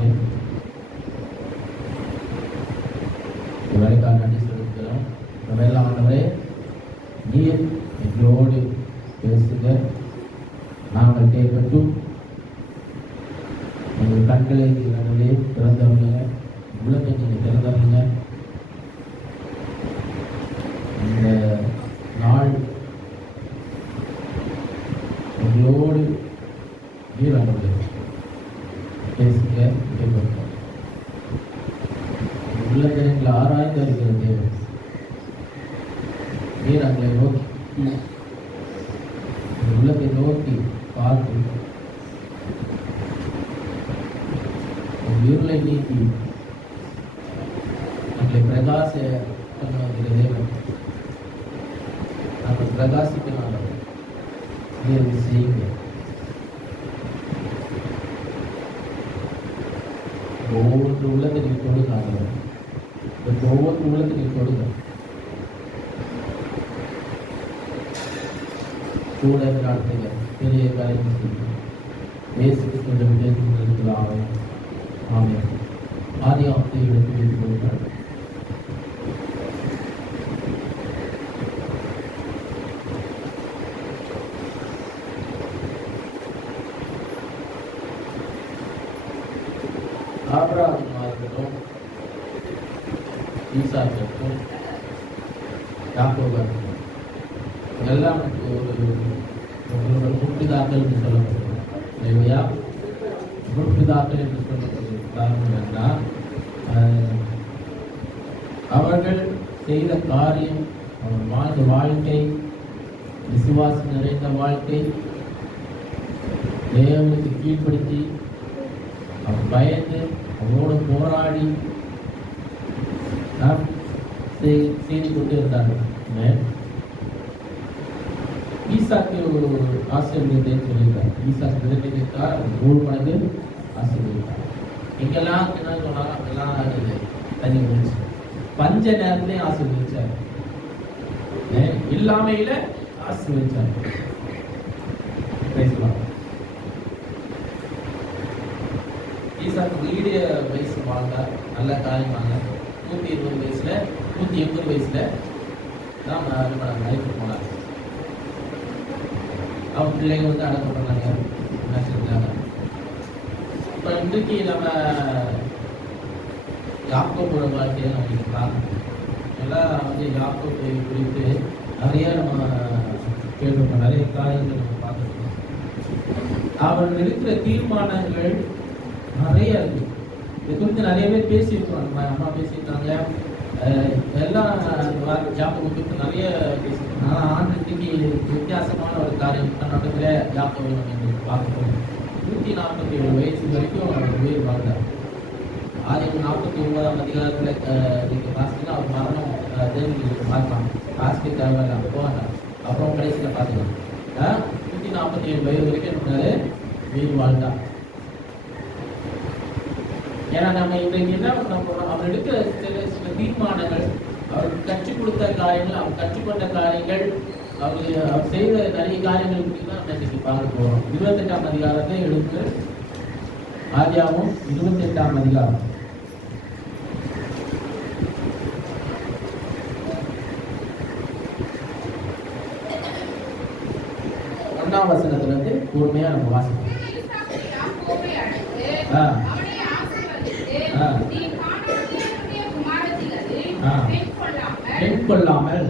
ஆமென். இவருக்காக நன்றி செலுத்துகிறோம். நம்ம எல்லாம் ஆண்டவரே நீர் எங்களோடு பேசுங்க, நாங்கள் கேட்கட்டும். உங்கள் கண்களை நடுவே திறந்தவங்க, உள்ளத்தை நீங்கள் திறந்தவங்க. இந்த நாள் எங்களோடு நீர் ஆண்டவரே பேசுங்க, கேட்கட்டும். உள்ளத்தை எங்களை ஆராய்ந்து இருக்கிற தேவன் நீர் அங்களை நோக்கி உள்ளத்தை நோக்கி பார்த்து இருளை நீக்கி நம்மளை பிரகாச பண்ணுகிற தேவன். நம்ம பிரகாசிக்கணும் தேவன் செய்யுங்க. ஒவ்வொரு உள்ளத்தை நீங்க கொடுங்க ஆண்டவர். ஒவ்வொரு உள்ளத்தை நீங்க கொடுங்க. கூட நடத்துங்க, பெரிய காரியம் செய்யுங்க. இயேசு கிறிஸ்துவின் பேசுகிறதுக்களாக ஆமென். ஆதியாகமத்தை எடுத்து வைத்துக் கொள்ளுங்கள். ஆபிரகாமா இருக்கட்டும், ஈசா இருக்கட்டும், யாக்கோபா இருக்கட்டும், எல்லாம் உங்களோட முற்பிதாக்கள் என்று சொல்லப்படுகிறது. இல்லையா? முற்பிதாக்கள் என்று சொல்லப்படுகிறது. காரணம் என்றால் அவர்கள் செய்த காரியம், அவர் வாழ்ந்த வாழ்க்கை, விசுவாசம் நிறைந்த வாழ்க்கை, தேவனுக்கு கீழ்ப்படுத்தி அவர் பயந்து அவரோடு போராடி செய்து கொண்டு இருந்தார்கள். ஈசாக்கு ஒரு ஆசீர்வாதத்தை சொல்லியிருக்கார். ஈசாக்கு விதத்திற்காக 3 மடங்கு ஆசீர்வதித்தார். எங்கெல்லாம் என்ன சொன்னாலும் அங்கெல்லாம் தண்ணி வந்துச்சு. பஞ்ச நேரத்திலையும் ஆசீர்வதிச்சார், இல்லாமையில ஆசீர்வதிச்சார். ஈசாக்கு நீடிய வயசு வாழ்ந்தார், நல்ல காரியம் வாழ்ந்தார். 120 வயசுல 180 வயசுல தான் லைஃப் போனார். அவங்க பிள்ளைங்க வந்து அடக்கம் பண்ணாங்க, என்ன செஞ்சாங்க. இப்போ இன்றைக்கு நம்ம யாக்கோபோட வாழ்க்கையை நம்ம பார்க்கணும். எல்லாம் வந்து யாக்கோபை குறித்து நிறைய நம்ம கேட்டிருக்கோம், நிறைய காரியங்கள் நம்ம பார்த்துருக்கோம். அவர்கள் எடுக்கிற தீர்மானங்கள் நிறைய இருக்கு. இது குறித்து நிறைய பேர் பேசியிருக்கிறோம். நம்ம அம்மா பேசியிருக்காங்க, எல்லாம் யாக்கோபை குறித்து நிறைய பேசியிருக்கோம். ஆனால் ஆண்டுக்கு வித்தியாசமான ஒரு காரியம் கர்நாடகத்தில் யாக்கோபை நம்ம பார்க்கிறோம். 147 வயசு வரைக்கும் அவர் உயிர் வாழ்ந்தார். ஆதியாகமம் 49ஆம் அதிகாரத்தில் நீங்கள் பார்த்தீங்கன்னா அவர் மரணம் தேவனுக்கு பார்க்கலாம், ஆஸ்தி தேவையில்லை போவாங்க. அப்புறம் கடைசியில் பார்த்துக்கலாம் 147 வயது வரைக்கும் நம்மளால உயிர் வாழ்ந்தார். ஏன்னா நம்ம இன்றைக்கு என்ன பண்ண போறோம், அவர் எடுக்கிற சில தீர்மானங்கள், அவருக்கு கற்றுக் கொடுத்த காரியங்கள், அவர் கற்றுக்கொண்ட காரியங்கள், அவர் செய்த நிறைய காரியங்கள் பற்றி தான் நம்ம இன்னைக்கு பார்க்க போறோம். 28ஆம் அதிகாரத்தை எடுத்து ஆதியாகமம் 28ஆம் அதிகாரம் 1ஆம் வசனத்திலிருந்து பொறுமையா நம்ம வாசிப்போம். பெண் கொள்ளாமல்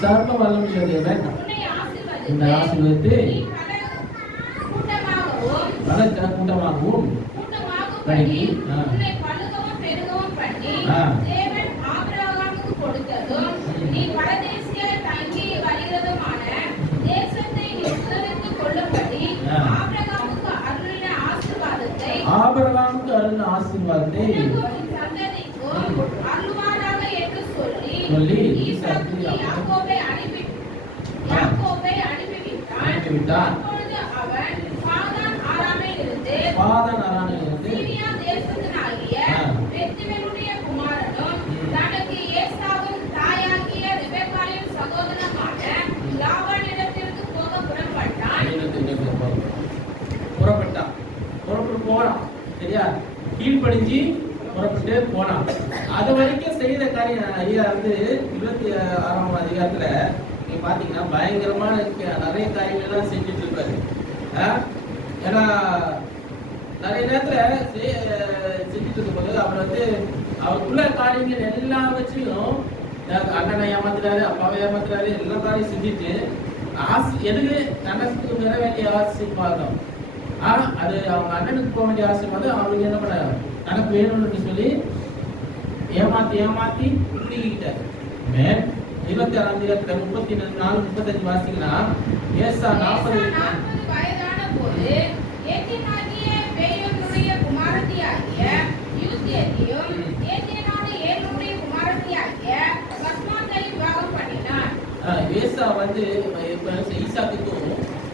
சர்வ வல்லமையுள்ள தேவன் உன்னை ஆசீர்வதித்து பலத்த கூட்டமாகவும் கழுகி தேவன் ஆபிரகாமுக்கு கொடுத்ததும் நீ பரதேசியாய் தங்கி வருகிறதுமான தேசத்தை நீ சுதந்தரித்துக் கொள்ளும்படி ஆபிரகாமுக்கு அருளின ஆசீர்வாதத்தை சந்ததிக்கும் அருள்வாராக என்று சொல்லி ஈசாக்கு யாக்கோபை அனுப்பிவிட்டான். அப்பொழுது அவன் பாதான் ஆராமை பாதான் அரானிலிருந்து சீரியா தேசத்தினாகிய பெத்துவேலுடைய குமாரனும் தனக்கு ஏசாவின் தாயாகிய ரெபெக்காளின் சகோதரனான லாபானிடத்திற்கு போக புறப்பட்டான். புறப்பட்டு போறான். சரியா? கீழ்ப்படிஞ்சு புறப்பட்டு போனான். அது வரைக்கும் செய்த காரியம் ஐயா வந்து 26ஆம் அதிகாரத்துல நீங்க பாத்தீங்கன்னா பயங்கரமான நிறைய காரியங்கள்லாம் செஞ்சுட்டு இருப்பாரு. ஏன்னா நிறைய நேரத்துல செஞ்சுட்டு இருக்கும்போது அவர் வந்து அவருக்குள்ள காரியங்கள் எல்லாம் வச்சும் அண்ணனை ஏமாத்துறாரு, அப்பாவை ஏமாத்துறாரு, எல்லா காரியம் செஞ்சுட்டு எதுக்கு தனக்கு வர வேண்டிய ஆசீர்வாதம் அது அவங்க அண்ணனுக்கு போக வேண்டிய ஆசீர்வாதம் அவருக்கு என்ன பண்ண தனக்கு வேணும்னு சொல்லி ஏமாத்தி புரிஞ்சுக்கிட்டார். 26ஆம் அதிகாரத்துல 34-35 வாசிங்கன்னா ஏசா 40 வயதான போது ஏத்தினாகிய பேயோனுடைய குமாரத்தியாகிய யூத்தியையும் ஏத்தினான ஏலோனுடைய குமாரத்தியாகிய பஸ்மாத்தை விவாகம் பண்ணினான். ஏசா வந்து ஈசாக்குக்கும்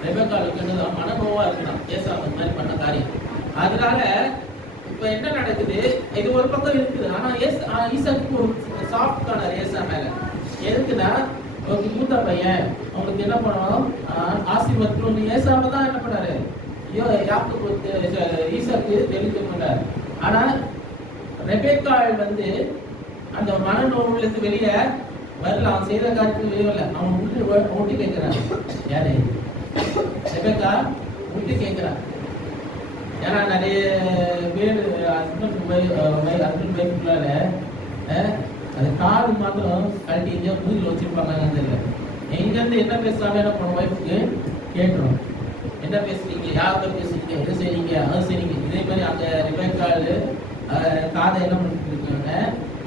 ரெபெக்காளுக்கும் மனநோவா இருக்கலாம். ஏசா அந்த மாதிரி பண்ண காரியம். அதனால இப்ப என்ன நடக்குது, இது ஒரு பக்கம் இருக்குது. ஆனா ஈசாக்கு ஒரு சாஃப்ட் கார்னர் ஏசா மேல எதுக்குன்னா ஒரு மூத்த பையன் அவங்களுக்கு என்ன பண்ணுவோம் ஆசீர்வாதம் ஏசாவை தான் என்ன பண்ணாரு ஈசாக்கு தெரிவிக்க மாட்டார். ஆனா ரெபெக்காள் வந்து அந்த மனநோவுல இருந்து வெளியே வரல. அவன் செய்த காரியத்துக்கு வெளியே வரல. அவன் விட்டு கேட்கிறான். யாரு? ரெபெக்கா விட்டு கேட்கிறான். ஏன்னா நிறைய பேர் ஹஸ்பண்ட் ஒய்ஃப்னால அது காது மாத்திரம் கழட்டி எங்கேயோ மூஞ்சில் வச்சிருப்பாங்கன்னு தெரியல. எங்கேருந்து என்ன பேசுறாங்க என்ன பண்ண ஒய்ஃபுக்கு கேட்டுரும். என்ன பேசுறீங்க, யார் பேசுறீங்க, எது செய்றீங்க, அது செய்றீங்க. இதே மாதிரி அந்த ரெபெக்காள் காதை என்ன பண்ணிட்டு இருக்காங்க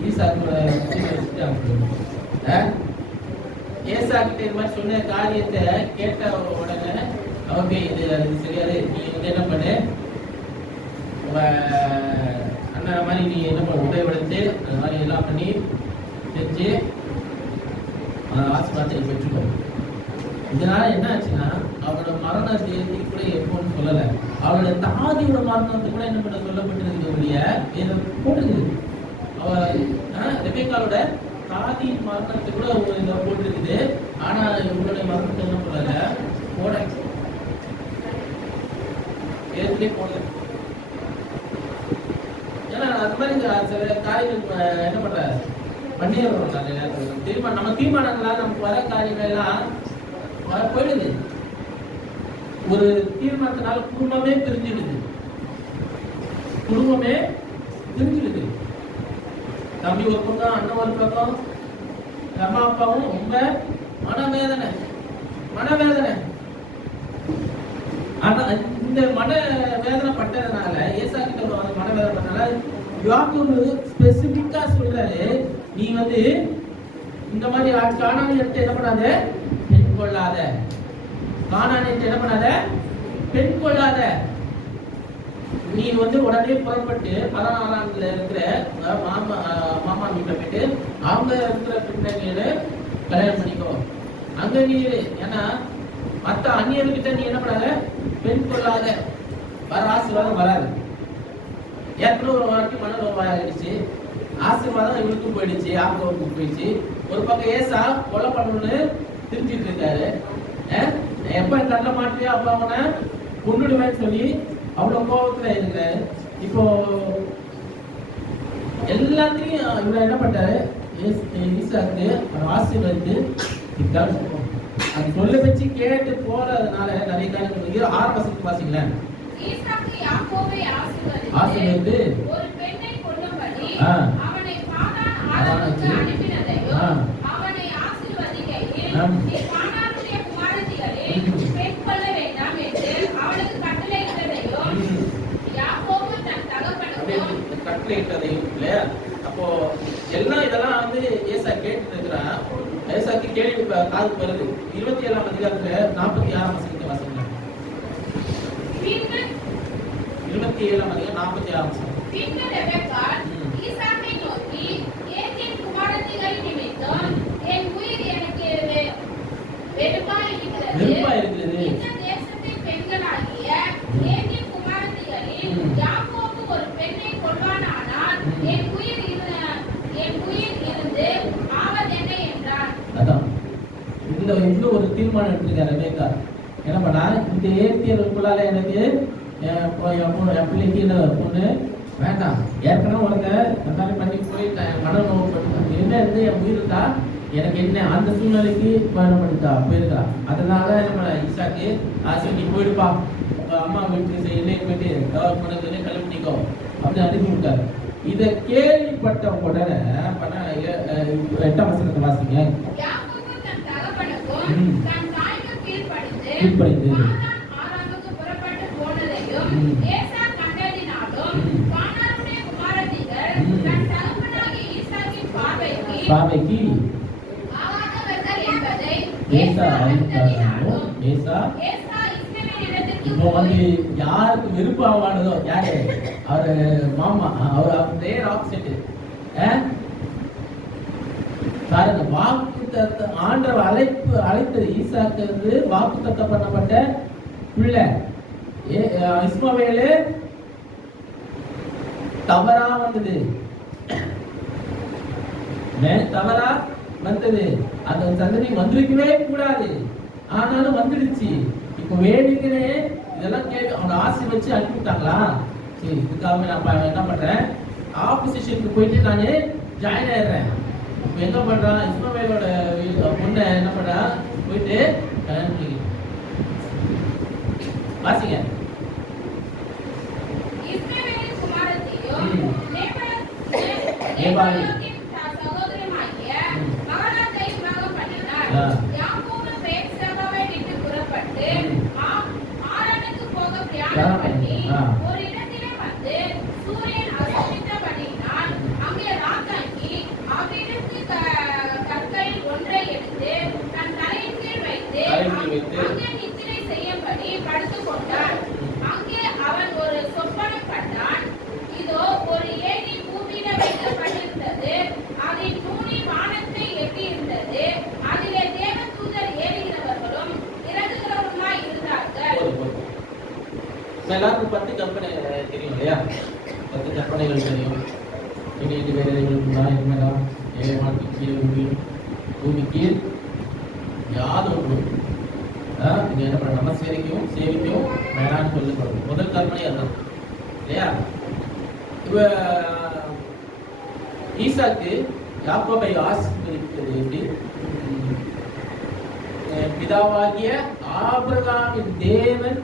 ஈசாக்கோட ஏசா கிட்ட இது மாதிரி சொன்ன காரியத்தை கேட்ட உடனே ஓகே இது சரியாது, நீ வந்து என்ன பண்ணு அண்ணன் மாதிரி நீ என்ன பண்ண உபயோகப்படுத்து அது மாதிரி எல்லாம் பண்ணி செஞ்சு ஆசீர்வாதத்தை பெற்றுக்கோ. இதனால என்ன ஆச்சுன்னா அவரோட மரண தேதி கூட எப்போன்னு சொல்லல. அவரோட தாதியோட மரணத்தை கூட என்ன பண்ண சொல்லப்பட்டிருக்கக்கூடிய இதை போட்டுருக்குது. ரெபெக்காளோட தாதி மரணத்தை கூட இதை போட்டிருக்குது. ஆனா இவங்களுடைய மரணத்தை என்ன பண்ணல போட ஏற்கனவே போடல. ஏன்னா அது மாதிரி சில காரியங்கள் என்ன பண்ற பண்ணியே வரும். தீர்மானம் நம்ம தீர்மானங்களால் நமக்கு வர காரியங்கள் எல்லாம் போயிடுது. ஒரு தீர்மானத்தினால குடும்பமே பிரிஞ்சிடுது. தம்பி ஒரு பக்கம், அண்ணன் ஒரு பக்கம், அம்மா அப்பாவும் ரொம்ப மனவேதனை. ஆனா இந்த மனவேதனை பட்டதுனால ஏசா கிட்ட மனவேதனை பண்ணனால யாக்கோபு ஸ்பெசிபிக்கா சொல்றாரு, நீ வந்து இந்த மாதிரி கானானை எடுத்து என்ன பண்ணாத, பெண் கொள்ளாத. கானானை எடுத்து என்ன பண்ணாத, பெண் கொள்ளாத. நீ வந்து உடனே புறப்பட்டு 14ஆம்ல இருக்கிற மாமா வீட்டை போயிட்டு அவங்க இருக்கிற பெண்ணை கல்யாணம் பண்ணிக்கோ. அங்க நீ ஏன்னா மற்ற அந்நியர்கிட்ட நீ என்ன பண்ணாத, பெண் கொள்ளாத. வர ஆசீர்வாதம் வராது. ஏற்கனவே ஒரு வாட்டி மனநோவாயிடுச்சு. ஆசீர்வாதம் இவருக்கும் போயிடுச்சு, யாக்கோவுக்கும் போயிடுச்சு. ஒரு பக்கம் ஏசா கொலை பண்ணணும்னு திருச்சிட்டு இருக்காரு. எப்ப தள்ள மாட்டியோ அப்ப அவனை கொண்டுடுவேன்னு சொல்லி அவ்வளவு கோபத்துல இருக்கிறாரு. இப்போ எல்லாத்தையும் இவர் என்ன பண்ணாரு, ஈசாக்கு ஆசீர்வதித்து அது சொல்ல வச்சு கேட்டு போறதுனால நிறைய காரியங்கள் 6 வசனத்துக்கு வாசிங்களேன். ஆசீர்வதித்து ஒரு பெண்ணை கொல்லும்படி அவனை பாதான் ஆராய்ச்சி அனுப்பினதையும் அவனை ஆசீர்வதிக்கையில் நீ பாதானுடைய குமாரத்திகளில் பெண் கொள்ள வேண்டாம் என்று அவனுக்கு கட்டளையிட்டதையும் யாக்கோபு தன் தகப்பனுக்கும் கட்டளையிட்டதையும் இல்லையா. அப்போ எல்லாம் இதெல்லாம் வந்து ஏசா கேட்டு இருக்கிறான். ஏசாக்கு கேள்வி காதுக்கு வருது. 27ஆம் அதிகாரத்துல 46ஆம் வசனத்தை வாசிங்க. 27ஆம் அதிகாரம் 46ஆம் வசனம். ரெபெக்காள் ஈசாக்கை நோக்கி, ஏத்தின் குமாரத்திகள் நிமித்தம் என் உயிர் எனக்கு வெறுப்பாயிருக்கிறது. இந்த தேசத்தின் பெண்களாகிய ஏத்தின் குமாரத்திகளில் ஒரு தீர்மானம் எடுத்திருக்காரு ரெபேக்கா. என்ன பண்ணா, இந்த ஏத்தியர்களுக்குள்ளால எனக்கு என் பிள்ளைக்கு என்ன பொண்ணு வேண்டாம், ஏற்கனவே உனக்கு இந்த மாதிரி பண்ணி போயிட்டேன், மனநோவு பண்ணி என்ன இருந்து என் உயிர் இருக்கா, எனக்கு என்ன அந்த சூழ்நிலைக்கு பயணப்படுத்தா போயிருக்கா. அதனால நம்ம ஈசாக்கு ஆசை, நீ போயிடுப்பா உங்க அம்மா வீட்டுக்கு என்னை போயிட்டு பண்ணதுன்னு கிளம்பிக்கோ அப்படின்னு அனுப்பி விட்டாரு. இதை கேள்விப்பட்ட உடனே 8ஆம் வசனத்தை வாசிங்க. யாக்கோபு தன் தகப்பனுக்கும் தன் தாய்க்கும் கீழ்ப்படிந்து ஆராமுக்கு புறப்பட்டு போனதையும் ஏசா கண்டதினாலும் கானானுடைய குமாரத்திகள் தன் தகப்பனாகிய ஈசாக்கின் பார்வைக்கு ஆகாதவர்கள் என்பதை ஏசா அறிந்தாலும் ஏசா இப்போ வந்து யாருக்கு விருப்பமானதோ யாரு அவரு மாமா அவர் நேர் ஆப்போசிட் பாருங்க. வாக்கு ஆண்டவர் அழைத்தது ஈசாக்கு வந்து வாக்கு தத்தம் பண்ணப்பட்ட பிள்ளை. இஸ்மவேலு தவறா வந்தது, தவறா வந்தது, அந்த சந்ததி வந்திருக்கவே கூடாது, ஆனாலும் வந்துடுச்சு. இப்போ வேடிக்கனே இதெல்லாம் கேட்க அவங்க ஆசை வச்சு அனுப்பிவிட்டாங்களா, சரி இதுக்காக நான் என்ன பண்றேன், ஆப்போசிஷனுக்கு போயிட்டு நான் ஜாயின் ஆயிடுறேன். இப்போ என்ன பண்றான், இஸ்மவேலோட பொண்ணை என்ன பண்றா, போயிட்டு வாசிங்க. ஒரு இடத்திலே வந்து சூரியன் அஸ்தமித்தபடியினால் அங்கே ராத்தாங்கி அவ்விடத்து கற்களில் ஒன்றை எடுத்து தன் தலையின் கீழ் வைத்து அங்கே நித்திரை செய்யும்படி படுத்துக் கொண்டான். அங்கே அவன் ஒரு சொப்பனம் கண்டான். இதோ ஒரு ஏணி பூமியில வைக்கப்பட்டிருந்தது, அதன் நூனி வானத்தை எட்டியிருந்தது, அதிலே தேவதூதர் ஏறுகிறவர்களும் இறங்குகிறவர்களுமாய் இருந்தார்கள். எல்லாருக்கும் 10 கற்பனை தெரியும் இல்லையா, 10 கற்பனைகள் தெரியும். இனி வேலைகள் ஏமாற்றி பூமிக்கு யாதொன்றும் என்ன பண்ண நம்ம சேவிக்கவும் வேணான்னு சொல்லப்படும். முதல் கற்பனை அதுதான் இல்லையா. இப்ப ஈசாக்கு யாக்கோபை ஆசீர்வதித்தது எப்படி, பிதாவாகிய ஆபிரகாமின் தேவன்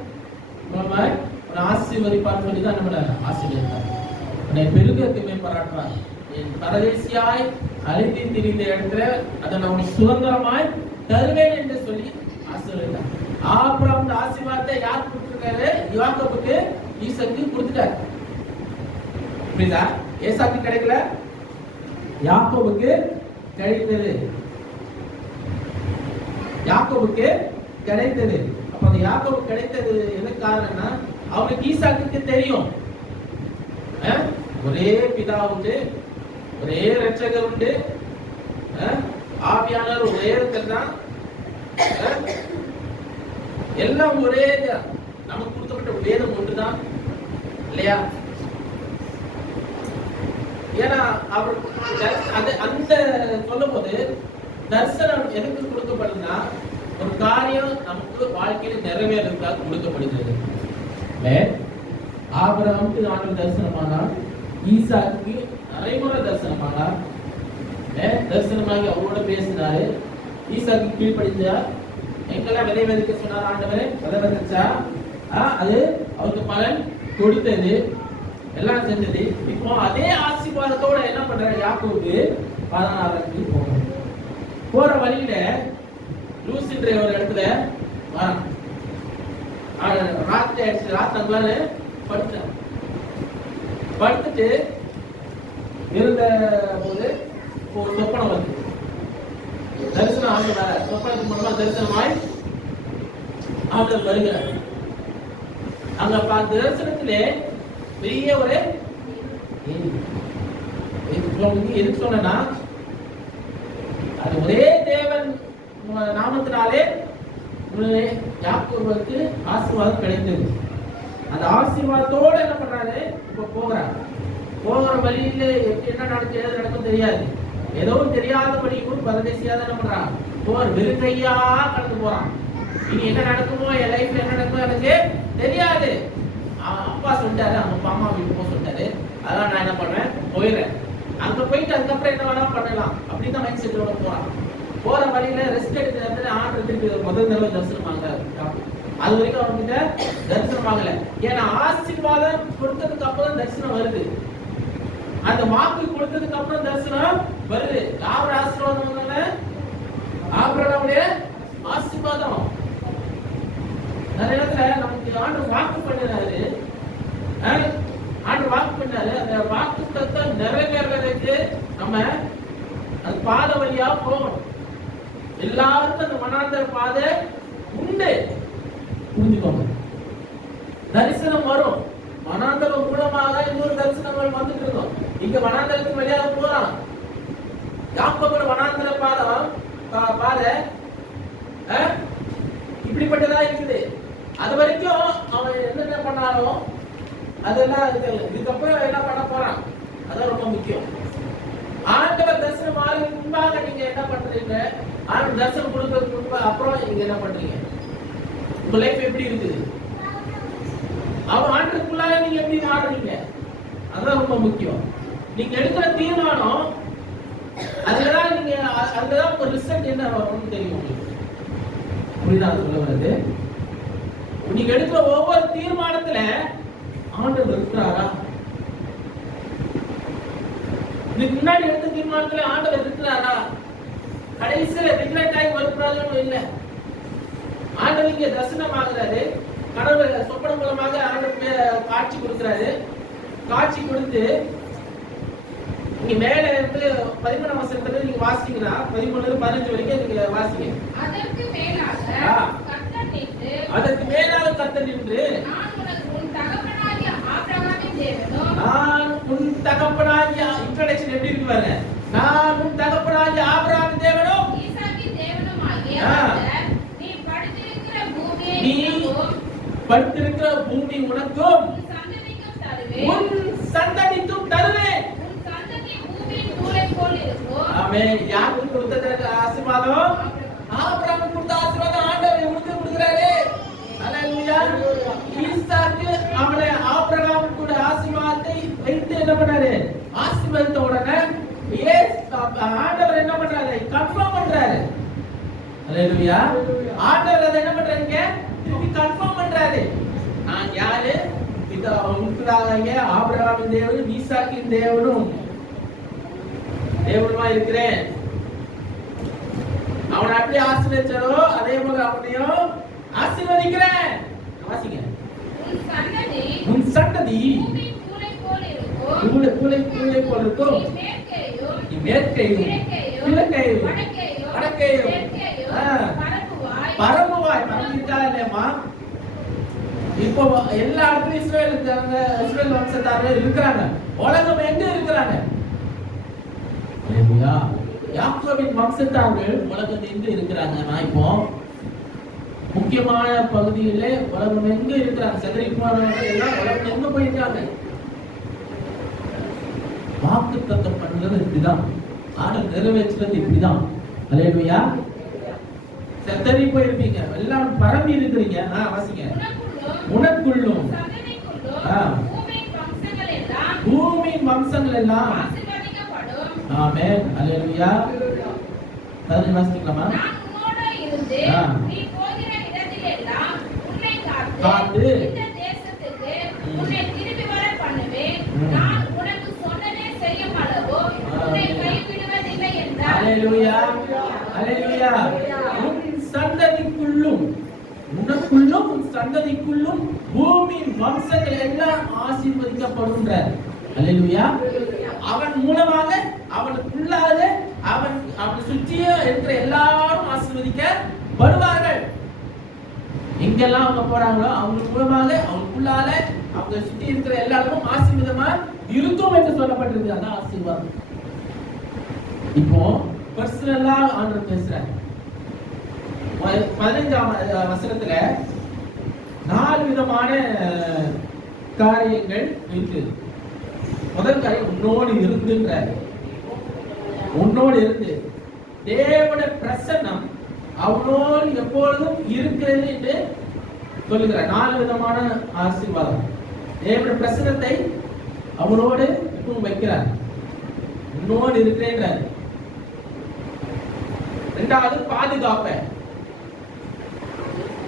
ஆசீர்வதிப்பார் சொல்லிதான் நம்மள ஆசீர்வதித்தார். உன்னை பெருகத்துமே பாராட்டுவார். என் பரதேசியாய் அழைத்து திரிந்த இடத்துல அதை நான் உனக்கு சுதந்திரமாய் தருவேன் என்று சொல்லி ஆசீர்வதித்தார். ஆபிரகாம் ஆசீர்வாதத்தை யார் கொடுத்திருக்காரு, யாக்கோபுக்கு ஈசாக்கு கொடுத்துட்டார். புரியுதா? ஏசாக்கு கிடைக்கல, யாக்கோபுக்கு கிடைத்தது. யாக்கோபுக்கு கிடைத்தது. அப்ப அந்த யாக்கோபு கிடைத்தது என்ன காரணம்னா, அவனுக்கு ஈசாக்குக்கு தெரியும் ஒரே பிதா உண்டு, ஒரே இரட்சகர் உண்டு, ஆவியானவர் ஒரே ஒருத்தர் தான், எல்லாம் ஒரே நமக்கு கொடுக்கப்பட்ட வேதம் ஒன்றுதான் இல்லையா. ஏன்னா அவர் அந்த சொல்லும் போது தரிசனம் எதுக்கு கொடுக்கப்படுதுன்னா, ஒரு காரியம் நமக்கு வாழ்க்கையில் நிறைவேறதுக்காக கொடுக்கப்படுகிறது. ஆபிரகாமுக்கு ஆண்டவர் தரிசனமானார், ஈசாக்கு நடைமுறை தரிசனமானார். தரிசனமாகி அவரோட பேசினாரு. ஈசாக்கு கீழ்ப்படிஞ்சார். எங்கெல்லாம் விதை விதைக்க சொன்னார் ஆண்டவரே, விதை விதைச்சா அது அவருக்கு பலன் கொடுத்தது, எல்லாம் செஞ்சது. இப்போ அதே ஆசீர்வாதத்தோட என்ன பண்ற யாக்கோபு 16 போகணும். போற வழியில லூசின்ற ஒரு இடத்துல ராத்திரி ஆயிடுச்சு. ராத்திரி படுத்துட்டு இருந்த போது ஒரு சொப்பனம் வந்து தரிசனம் ஆகுறாரு. சொப்பனத்துக்கு மூலமா தரிசனமாய் ஆண்டவர் வருகிறார். அங்க தரிசனத்திலே பெரிய ஒரு எதுக்கு சொன்னா, அது ஒரே தேவன் நாமத்தினாலே யாக்கோபுக்கு ஆசீர்வாதம் கிடைத்தது. அந்த ஆசீர்வாதத்தோட என்ன பண்றாரு, இப்ப போகிற வழியில என்ன நடக்கும் தெரியாது. ஏதோ தெரியாதபடி பரதேசியா என்ன பண்றான், போர் வெறுங்கையா கடந்து போறான். இனி என்ன நடக்குமோ, என் லைஃப்ல என்ன நடக்குமோ எனக்கு தெரியாது. அப்பா சொல்லிட்டாரு, அவங்க அம்மா வீட்டுக்கு போக சொல்லிட்டாரு, அதெல்லாம் நான் என்ன பண்ணுவேன், போயிடுறேன். அங்க போயிட்டு அதுக்கப்புறம் என்ன வேணா பண்ணலாம் அப்படின்னு தான் மைண்ட் செட்டோட போறான். போற வழியில ரெஸ்ட் எடுக்கிற இடத்துல ஆண்டுக்கு முதல் தடவை தரிசனமாங்க. அது வரைக்கும் அவன்கிட்ட தரிசனம் ஆகல. ஏன்னா ஆசீர்வாதம் கொடுத்ததுக்கு அப்புறம் தரிசனம் வருது. அந்த வாக்கு கொடுத்ததுக்கு அப்புறம் தரிசனம் வருது. யார் ஆசீர்வாதம் வந்தாங்க? ஆபிரகாமுடைய ஆசீர்வாதம். நிறைய இடத்துல நமக்கு ஆண்டு வாக்கு பண்ணினாரு, ஆண்டு வாக்கு பண்ணாரு. அந்த வாக்கு தத்துவம் நிறைவேறதுக்கு நம்ம அந்த பாதை வழியா போகணும். எல்லாருக்கும் அந்த வனாந்தர பாதை உண்டு, புரிஞ்சுக்கோங்க. தரிசனம் வரும். வனாந்தரம் மூலமாக இன்னொரு தரிசனங்கள் வந்துட்டு இருக்கோம். இங்க வனாந்தரத்துக்கு வழியாக போறான். யாக்கோபோட வனாந்தர பாதை இப்படிப்பட்டதா இருக்குது. அது வரைக்கும் அவன் என்னென்ன பண்ணாலும் அதெல்லாம் இதுக்கப்புறம் என்ன பண்ண போறான், அதான் ரொம்ப முக்கியம். ஆண்டவர் தரிசனம் ஆகிறதுக்கு முன்பாக நீங்க என்ன பண்றீங்க, ஆண்டவர் தரிசனம் கொடுக்கறதுக்கு முன்பாக அப்புறம் நீங்க என்ன பண்றீங்க, உங்க லைஃப் எப்படி இருக்குது, அவன் ஆண்டருக்குள்ளாக நீங்க எப்படி மாறுறீங்க, அதான் ரொம்ப முக்கியம். நீங்க எடுக்கிற தீர்மானம் அதுலதான் நீங்க அதுலதான் ஒரு ரிசல்ட் என்ன வரும்னு தெரியும் உங்களுக்கு. புரியுதா சொல்ல வருது? நீங்க எடுக்கிற ஒவ்வொரு தீர்மானத்துல ஆண்டவர் இருக்கிறாரா? இதுக்கு முன்னாடி எடுத்த தீர்மானத்துல ஆண்டவர் இருக்கிறாரா? கடைசியில ரிக்ரெட் ஆகி ஒரு பிரயோஜனம் இல்லை. ஆண்டவர் இங்க தரிசனம் ஆகுறாரு, கடவுள் சொப்பன மூலமாக ஆண்டவர் காட்சி கொடுக்கிறாரு. காட்சி கொடுத்து நீங்க மேல இருந்து 11ஆம் வசனத்துல நீங்க வாசிச்சீங்கன்னா 13-15 வரைக்கும் நீங்க வாசிங்க. அதற்கு மேலாக கர்த்தர் நின்று நான் உன் தகப்பனாகிய இன்ட்ரோடக்ஷன் எப்படி இருக்கு பாருங்க. நான் உன் தகப்பனாகிய ஆபிரகாமின் தேவனும் ஈசாக்கின் தேவனுமாகிய கர்த்தர், நீ படுத்திருக்கிற பூமி உனக்கும் உன் சந்ததிக்கும் தருவேன். ஆமென். யாருக்கு கொடுத்த ஆசீர்வாதம்? ஆபிரகாமுக்கு கொடுத்த ஆசீர்வாதம் ஆண்டவர் உங்களுக்கு கொடுக்கிறாரு. ஹல்லேலூயா. ஈசாக்கு அவனை ஆபிரகாமுக்கு ஆசீர்வாதத்தை வைத்து என்ன பண்ணாரு, ஆசீர்வதித்த உடனே ஆண்டவர் என்ன பண்றாரு, கன்ஃபார்ம் பண்றாரு. ஹல்லேலூயா. ஆண்டவர் அதை என்ன பண்றாருங்க, திருப்பி கன்ஃபார்ம் பண்றாரு. நான் யாரு, உங்களுக்கு ஆபிரகாமின் தேவனும் ஈசாக்கின் தேவனும் தேவனுமா இருக்கிறேன். அவனை அப்படி ஆசீர்வதிச்சாரோ அதே போல அவனையும் ஆசீர்வதிக்கிறேன். வாசிங்க. உன் சந்ததி பூலை போல இருக்கும், நீ மேற்கையும் கிழக்கையும் வடக்கையும் பரம்புவாய். பரம்பிட்டா இல்லையம்மா, இப்போ எல்லா இடத்துலயும் இஸ்ரேல் இருக்காங்க, இஸ்ரேல் வம்சத்தார்கள் இருக்கிறாங்க. உலகம் எங்க இருக்கிறாங்க? யாக்கோபின் வம்சத்தார்கள் உலகத்தில் எங்க இருக்கிறாங்க? நான் இப்போ முக்கியமான பகுதியில உலகம் எங்க இருக்கிறாங்க, செதறி போனவங்க எல்லாம் உலகம் எங்க போயிருக்காங்க? வாக்கு தத்தம் பண்றது இப்படிதான், ஆடல் நிறைவேற்றுறது இப்படிதான். ஹல்லேலூயா. செதறி போயிருப்பீங்க, எல்லாம் பரம்பி இருக்கிறீங்க. வாசிங்க. உனக்குள்ளும் பூமியின் வம்சங்கள் எல்லாம் ஆமென். ஹல்லேலூயா. தரஞ்சு வாசிக்கலாமா? நான் உன்னோட இருந்து நீ போகிற இடத்திலெல்லாம் உன்னை காத்து இந்த தேசத்துக்கு உன்னை திரும்பி வர பண்ணுவேன். நான் உனக்கு சொன்னதை செய்யும் அளவு உன்னை கைவிடுவதில்லை என்றார். ஹல்லேலூயா. ஹல்லேலூயா. உன் சந்ததிக்குள்ளும், உனக்குள்ளும் உன் சந்ததிக்குள்ளும் பூமியின் வம்சங்கள் எல்லாம் ஆசீர்வதிக்கப்படுகின்றார். ஹல்லேலூயா. அவன் மூலமாக அவனுக்குள்ளாக அவனை சுற்றிய இருக்கிற எல்லாரும் ஆசீர்வதிக்கப்படுவார்கள். எங்கெல்லாம் அவங்க போறாங்களோ அவங்க மூலமாக அவனுக்குள்ளால அவங்க சுற்றி இருக்கிற எல்லாருக்கும் ஆசீர்வாதமா இருக்கும் என்று சொல்லப்பட்டிருக்கு. அதான் ஆசீர்வாதம். இப்போ பர்சனலா ஆண்டவர் பேசுறார். 15ஆம் வசனத்துல 4 விதமான காரியங்கள் இருக்கு. முதல் காரியம் உன்னோடு இருந்துன்றாரு. உன்னோடு இருந்து தேவனுடைய பிரசன்னம் அவனோடு எப்பொழுதும் இருக்கிறது என்று சொல்லுகிறார். 4 விதமான ஆசீர்வாதம். தேவனுடைய பிரசன்னத்தை அவனோடு எப்பவும் வைக்கிறார், உன்னோடு இருக்கிறேன்றார். இரண்டாவது பாதுகாப்பேன்,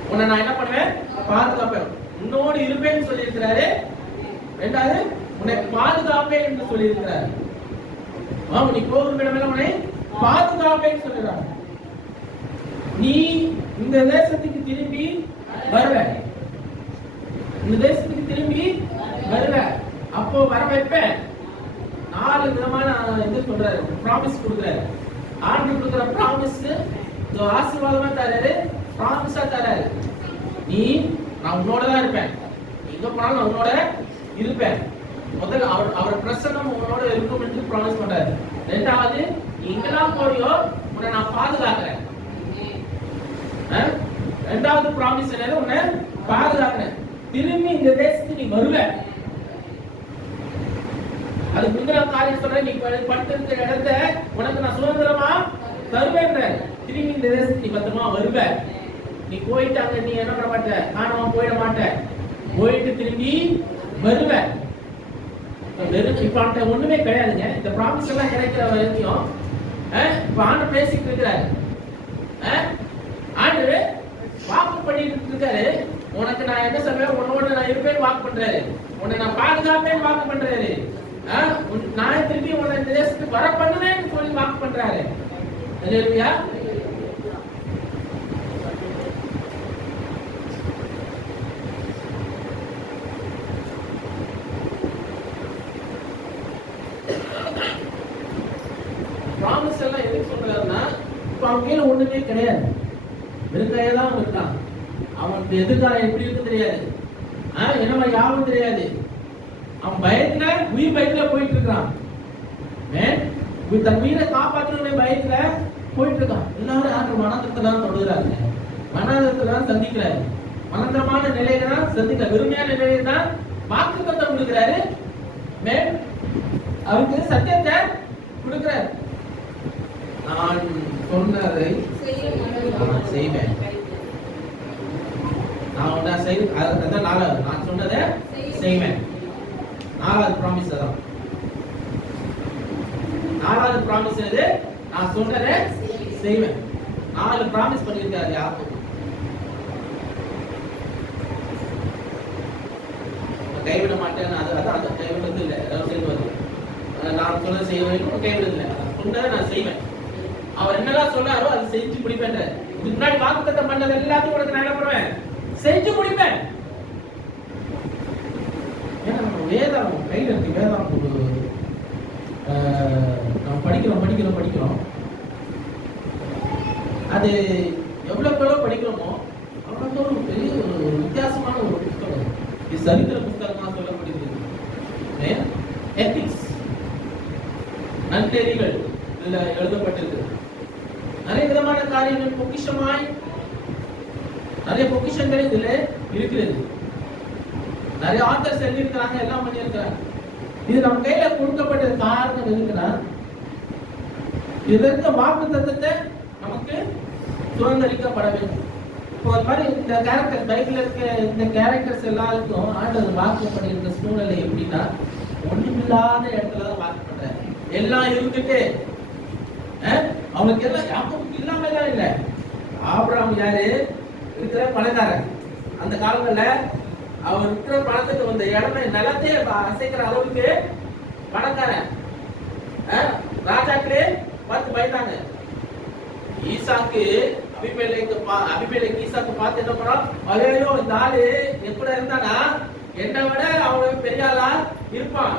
உன்னை நான் என்ன பண்ணுவேன், பாதுகாப்பேன், உன்னோடு இருப்பேன்னு சொல்லி இருக்கிறாரு. இரண்டாவது உன்னை பாதுகாப்பேன் என்று சொல்லி இருக்கிறார். நீ போகும் இடமெல்லாம் உன்னை பாதுகாப்பேன்னு சொல்லுறார். நீ இந்த தேசத்துக்கு திரும்பி வருவ, இந்த தேசத்துக்கு திரும்பி வருவ, அப்போ வர வைப்பேன். 4 விதமான இது சொல்றாரு, ப்ராமிஸ் கொடுக்குறாரு. ஆண்டு கொடுக்குற ப்ராமிஸ் ஆசீர்வாதமா தராரு, ப்ராமிஸா தராரு. நான் உன்னோட தான் இருப்பேன், எங்க போனாலும் நான் உன்னோட இருப்பேன். முதல்ல அவர் பிரசன்னம் உன்னோட இருக்கும் என்று ப்ராமிஸ் பண்றாரு. இரண்டாவது, நீ எங்கெல்லாம் போறியோ உன்னை நான் பாதுகாக்கிறேன். இரண்டாவது ப்ராமிஸ் என்னது, உன்னை பாதுகாக்கிறேன், திரும்பி இந்த தேசத்துக்கு நீ வருவ. அது முந்தின காரியம் சொல்ற, நீ படுத்திருக்கிற இடத்தை உனக்கு நான் சுதந்திரமா தருவேன், திரும்பி இந்த தேசத்துக்கு நீ பத்திரமா வருவ. நீ போயிட்டு அங்க நீ என்ன பண்ண மாட்ட, காணாம போயிட மாட்ட, போயிட்டு திரும்பி வருவ. இப்ப அவன்கிட்ட ஒண்ணுமே கிடையாதுங்க. இந்த ப்ராமிஸ் எல்லாம் கிடைக்கிற வரைக்கும் இப்ப ஆண்டு பேசிட்டு இருக்கிறாரு, ஆண்டு வாக்கு பண்ணிட்டு இருக்காரு. உனக்கு நான் என்ன சொல்றேன், உன்னோட நான் இருப்பேன் வாக்கு பண்றாரு, உன்னை நான் பாதுகாப்பேன் வாக்கு பண்றாரு, நான் திருப்பி உன்னை இந்த தேசத்துக்கு வர பண்ணுவேன்னு சொல்லி வாக்கு பண்றாரு. அல்லேலூயா. ப்ராமிஸ் எல்லாம் எதுக்கு சொல்றாருன்னா, இப்ப அவன் கையில ஒண்ணுமே கிடையாது, வெறுக்கையதான் இருக்கான். அவனுக்கு எதிர்காலம் எப்படி இருக்கு தெரியாது, என்ன யாரும் தெரியாது. அவன் பயத்துல, உயிர் பயத்துல போயிட்டு இருக்கான். தன் உயிரை காப்பாற்றணும் பயத்துல போயிட்டு இருக்கான். எல்லாரும் யாரும் மனதிரத்தான் தொடுகிறாங்க, மனதிரத்தான் சந்திக்கிறாரு, மனந்திரமான நிலையில தான் சந்திக்க, வெறுமையான நிலையில தான் வாக்கு தத்தம் கொடுக்கிறாரு, அவருக்கு சத்தியத்தை கொடுக்கிறார். நான் சொன்னதை நான் செய்வேன், நான் சொன்னதை செய்வேன். 4வது ப்ராமிஸ் அதான். 4வது ப்ராமிஸ் எது, நான் சொன்னதை செய்வேன். 4 ப்ராமிஸ் பண்ணியிருக்காரு யாருக்கு. கைவிட மாட்டேன், அது கைவிடுறது இல்லை, செய்வது. நான் சொன்னதை செய்வேன், கைவிடுறது இல்லை, சொன்னதை நான் செய்வேன். அவர் என்னெல்லாம் சொன்னாரோ அதை செஞ்சு முடிப்பேன். இதுக்கு முன்னாடி வாக்குத்தத்தம் பண்ணது எல்லாத்தையும் உனக்கு நான் என்ன பண்ணுவேன், செஞ்சு முடிப்பேன். ஏன்னா நம்ம வேதம் கையில் இருக்கு, வேதம் நம்ம படிக்கிறோம். அது எவ்வளவு படிக்கிறோமோ அவ்வளோ ஒரு பெரிய ஒரு வித்தியாசமான ஒரு புத்தகம். இது சரித்திர புத்தகமா சொல்லப்படுகிறது. எத்திக்ஸ், நன்னெறிகள் இதுல எழுதப்பட்டிருக்கு. நிறைய விதமான காரியங்கள் பொக்கிஷமாய், நிறைய பொக்கிஷங்கள் இதுல இருக்கிறது. நிறைய ஆத்தர்ஸ் எழுதியிருக்கிறாங்க, எல்லாம் பண்ணியிருக்கிறாங்க. இது நம்ம கையில கொடுக்கப்பட்டது காரணம் இருக்குன்னா, இதுல இருக்க வாக்கு தத்தத்தை நமக்கு சுதந்திரிக்கப்பட வேண்டும். இப்போ அது மாதிரி இந்த கேரக்டர் பைபிள்ல இருக்க இந்த கேரக்டர்ஸ் எல்லாருக்கும் ஆண்டவர் வாக்கு பண்ணியிருக்க சூழ்நிலை எப்படின்னா, ஒண்ணுமில்லாத இடத்துல தான் வாக்கு பண்றாரு. எல்லாம் இருந்துட்டு அவனுக்கு எல்லாம் யாக்கோபுக்கு இல்லாம எல்லாம் இல்லை. ஆபிரகாம் யாரு, இருக்கிற பணக்காரன். அந்த காலங்கள்ல அவர் இருக்கிற பணத்துக்கு வந்த இடமே நிலத்தையே அசைக்கிற அளவுக்கு பணக்காரன். ராஜாக்களே பார்த்து பயந்தாங்க. ஈசாக்கு அபிமெலேக்கு ஈசாக்கு பார்த்து என்ன பண்றான், ஐயோ இந்த ஆளு எப்பட இருந்தானா என்னை விட அவன் பெரிய ஆளா இருப்பான்,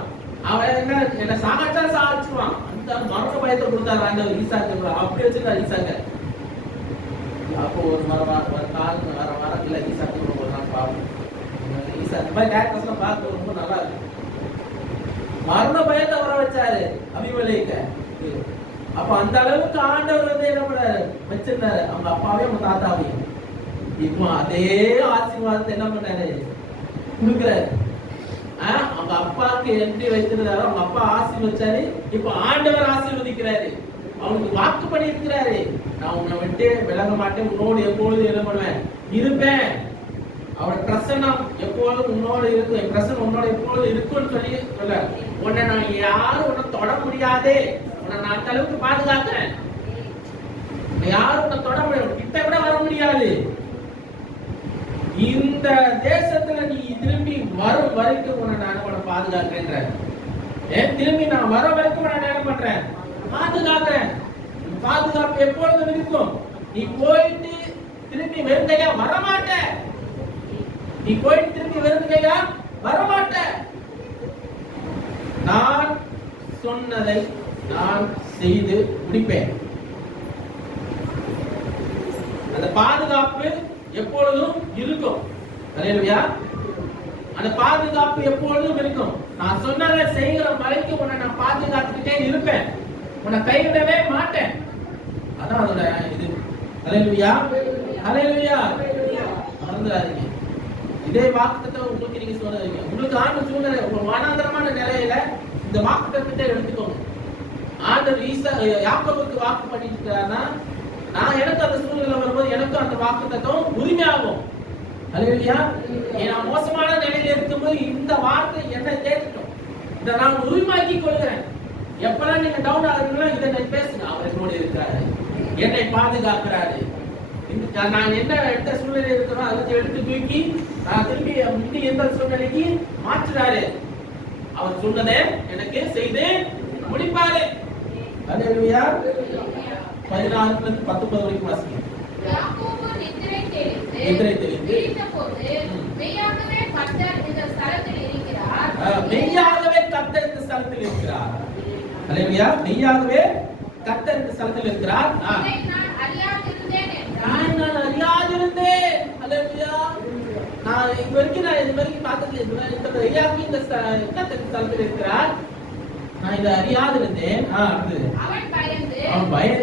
அவன் என்ன சாகச்சா சாகிச்சுவான். அந்த மரண பயத்தை கொடுத்தாரு ஆண்டவர் ஈசாக்கு. அப்படி வச்சிருக்காரு ஈசாக்க. அப்போ ஒரு காலம் வர வாரம் இல்ல ஈசாக்கு ஒரு நாள் பார்ப்போம். ஈசா இந்த மாதிரி கேரக்டர்ஸ்லாம் பார்க்க ரொம்ப நல்லா இருக்கு. மரண பயத்தை வர வச்சாரு அபிமெலேக்க. அப்ப அந்த அளவுக்கு ஆண்டவர் என்ன பண்ணாரு, வச்சிருந்தாரு அவங்க அப்பாவையும் அவங்க தாத்தாவையும். இப்போ அதே ஆசீர்வாதத்தை என்ன பண்ணாரு, கொடுக்குறாரு. அவங்க அப்பாவுக்கு எப்படி வைத்திருந்தாரோ அவங்க அப்பா ஆசீர்வச்சாரு, இப்ப ஆண்டவர் ஆசீர்வதிக்கிறாரு. அவனுக்கு வாக்கு பண்ணி இருக்கிறாரு, நான் உன்னை விட்டு விலக மாட்டேன், உன்னோடு எப்பொழுதும் என்ன பண்ணுவேன், இருப்பேன். அவரோட பிரசன்னம் எப்பொழுதும் உன்னோடு இருக்கு, என் பிரசன்னம் உன்னோட எப்பொழுதும் இருக்குன்னு சொல்லி சொல்ல, உன்னை நான் யாரும் உன்னை தொட முடியாதே, உன்னை நான் அந்த அளவுக்கு பாதுகாக்கிறேன், யாரும் உன்னை தொட முடியாது, கிட்ட விட வர முடியாது. இந்த தேசத்துல நீ திரும்பி வரும் வரைக்கும் உன்னை நான் உன்னை பாதுகாக்கிறேன்ற, ஏன் திரும்பி நான் வர வரைக்கும் நான் என்ன பண்றேன், பாதுகாக்கிறேன். பாதுகாப்பு எப்பொழுதும் இருக்கும். நீ போயிட்டு திரும்பி வெறுங்கையா வரமாட்ட, நீ போயிட்டு திரும்பி வெறுங்கையா வரமாட்ட. நான் சொன்னதை நான் செய்து முடிப்பேன். அந்த பாதுகாப்பு எப்பொழுதும் இருக்கும். அல்லேலூயா. அந்த பாதுகாப்பு எப்பொழுதும் இருக்கும். நான் சொன்னதை செய்கிற வரைக்கும் உன்னை நான் பாதுகாத்துக்கிட்டே இருப்பேன், உன்னை கைவிடவே மாட்டேன். அதான் அதோட இது. அல்லேலூயா, அல்லேலூயா. மறந்துடாதீங்க, இதே வாக்குத்தத்தை உங்களுக்கு நீங்க சொல்றீங்க. உங்களுக்கு ஆண்டு சூழ்நிலை, உங்க வனாந்தரமான நிலையில இந்த வாக்குத்தத்தை எடுத்துக்கோங்க. ஆண்டவர் யாக்கோபுக்கு வாக்கு பண்ணிட்டு இருக்காருன்னா, நான் எனக்கு அந்த சூழ்நிலை வரும்போது எனக்கு அந்த வாக்குத்தத்தம் உரிமையாகும். அல்லேலூயா. நான் மோசமான நிலையில இருக்கும்போது இந்த வார்த்தை என்னை கேட்கட்டும், இதை நான் உரிமையாக்கி கொள்கிறேன். எப்பெல்லாம் நீங்க டவுன் ஆகுறீங்களோ இதை நான் பேசுங்க, அவர் என்னோட இருக்கிறாரு, என்னை பாதுகாக்கிறாரு. நான் என்ன எந்த சூழ்நிலை இருக்கிறோம் அதை எடுத்து தூக்கி நான் திரும்பி முந்தி எந்த சூழ்நிலைக்கு மாற்றுறாரு. அவர் சொன்னதை எனக்கு செய்து முடிப்பாரு. அல்லேலூயா. 16-19 வரைக்கும் வாசிங்க. யாக்கோபு நித்திரை தெளிந்து விழித்தபோது மெய்யாகவே கர்த்தர் இந்த ஸ்தலத்தில் இருக்கிறார். மெய்யாகவே கர்த்தர் இந்த ஸ்தலத்தில் இருக்கிறார். அல்லேலூயா. மெய்யாகவே கர்த்தர் இந்த ஸ்தலத்தில் இருக்கிறார். இதை நான் அறியாதிருந்தேன் என்றார். நான் அறியாதிருந்தேன். அல்லேலூயா. நான் இது வரைக்கும் நான் இது வரைக்கும் பார்த்தது இந்த மெய்யாகவே இந்த கர்த்தர் இந்த ஸ்தலத்தில் இருக்கிறார், நான் இதை அறியாதிருந்தேன். அவன் பயந்து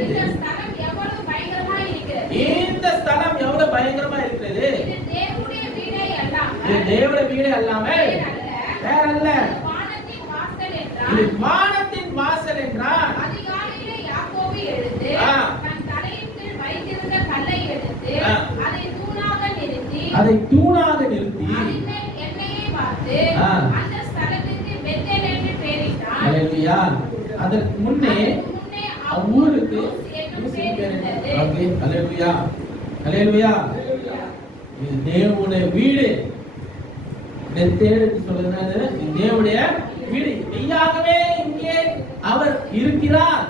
இந்த ஸ்தலம் எவ்வளவு பயங்கரமா இருக்கிறது, இந்த ஸ்தலம் எவ்வளவு பயங்கரமா இருக்கிறது, இது தேவனுடைய வீடே அல்லாமல் இது தேவனுடைய வீடே அல்லாமல் வேற அல்ல, வானத்தின் வாசல் என்றார். இது வானத்தின் வாசல் என்றார். அதிகாலையிலே யாக்கோபு எழுந்து தன் தலையின் கீழ் வைத்திருந்த கல்லை எடுத்து அதை தூணாக நிறுத்தி அதின் மேல் எண்ணெயை வார்த்து அந்த ஸ்தலத்திற்கு பெத்தேல் என்று பெயரிட்டான். அல்லேலூயா. அதற்கு முன்னே ஊருக்கு ஓகே. அல்லேலூயா, அல்லேலூயா. இது தேவனுடைய வீடு. பெத்தேல் என்று சொல்றது இது தேவனுடைய வீடு. மெய்யாகவே இங்கே அவர் இருக்கிறார்.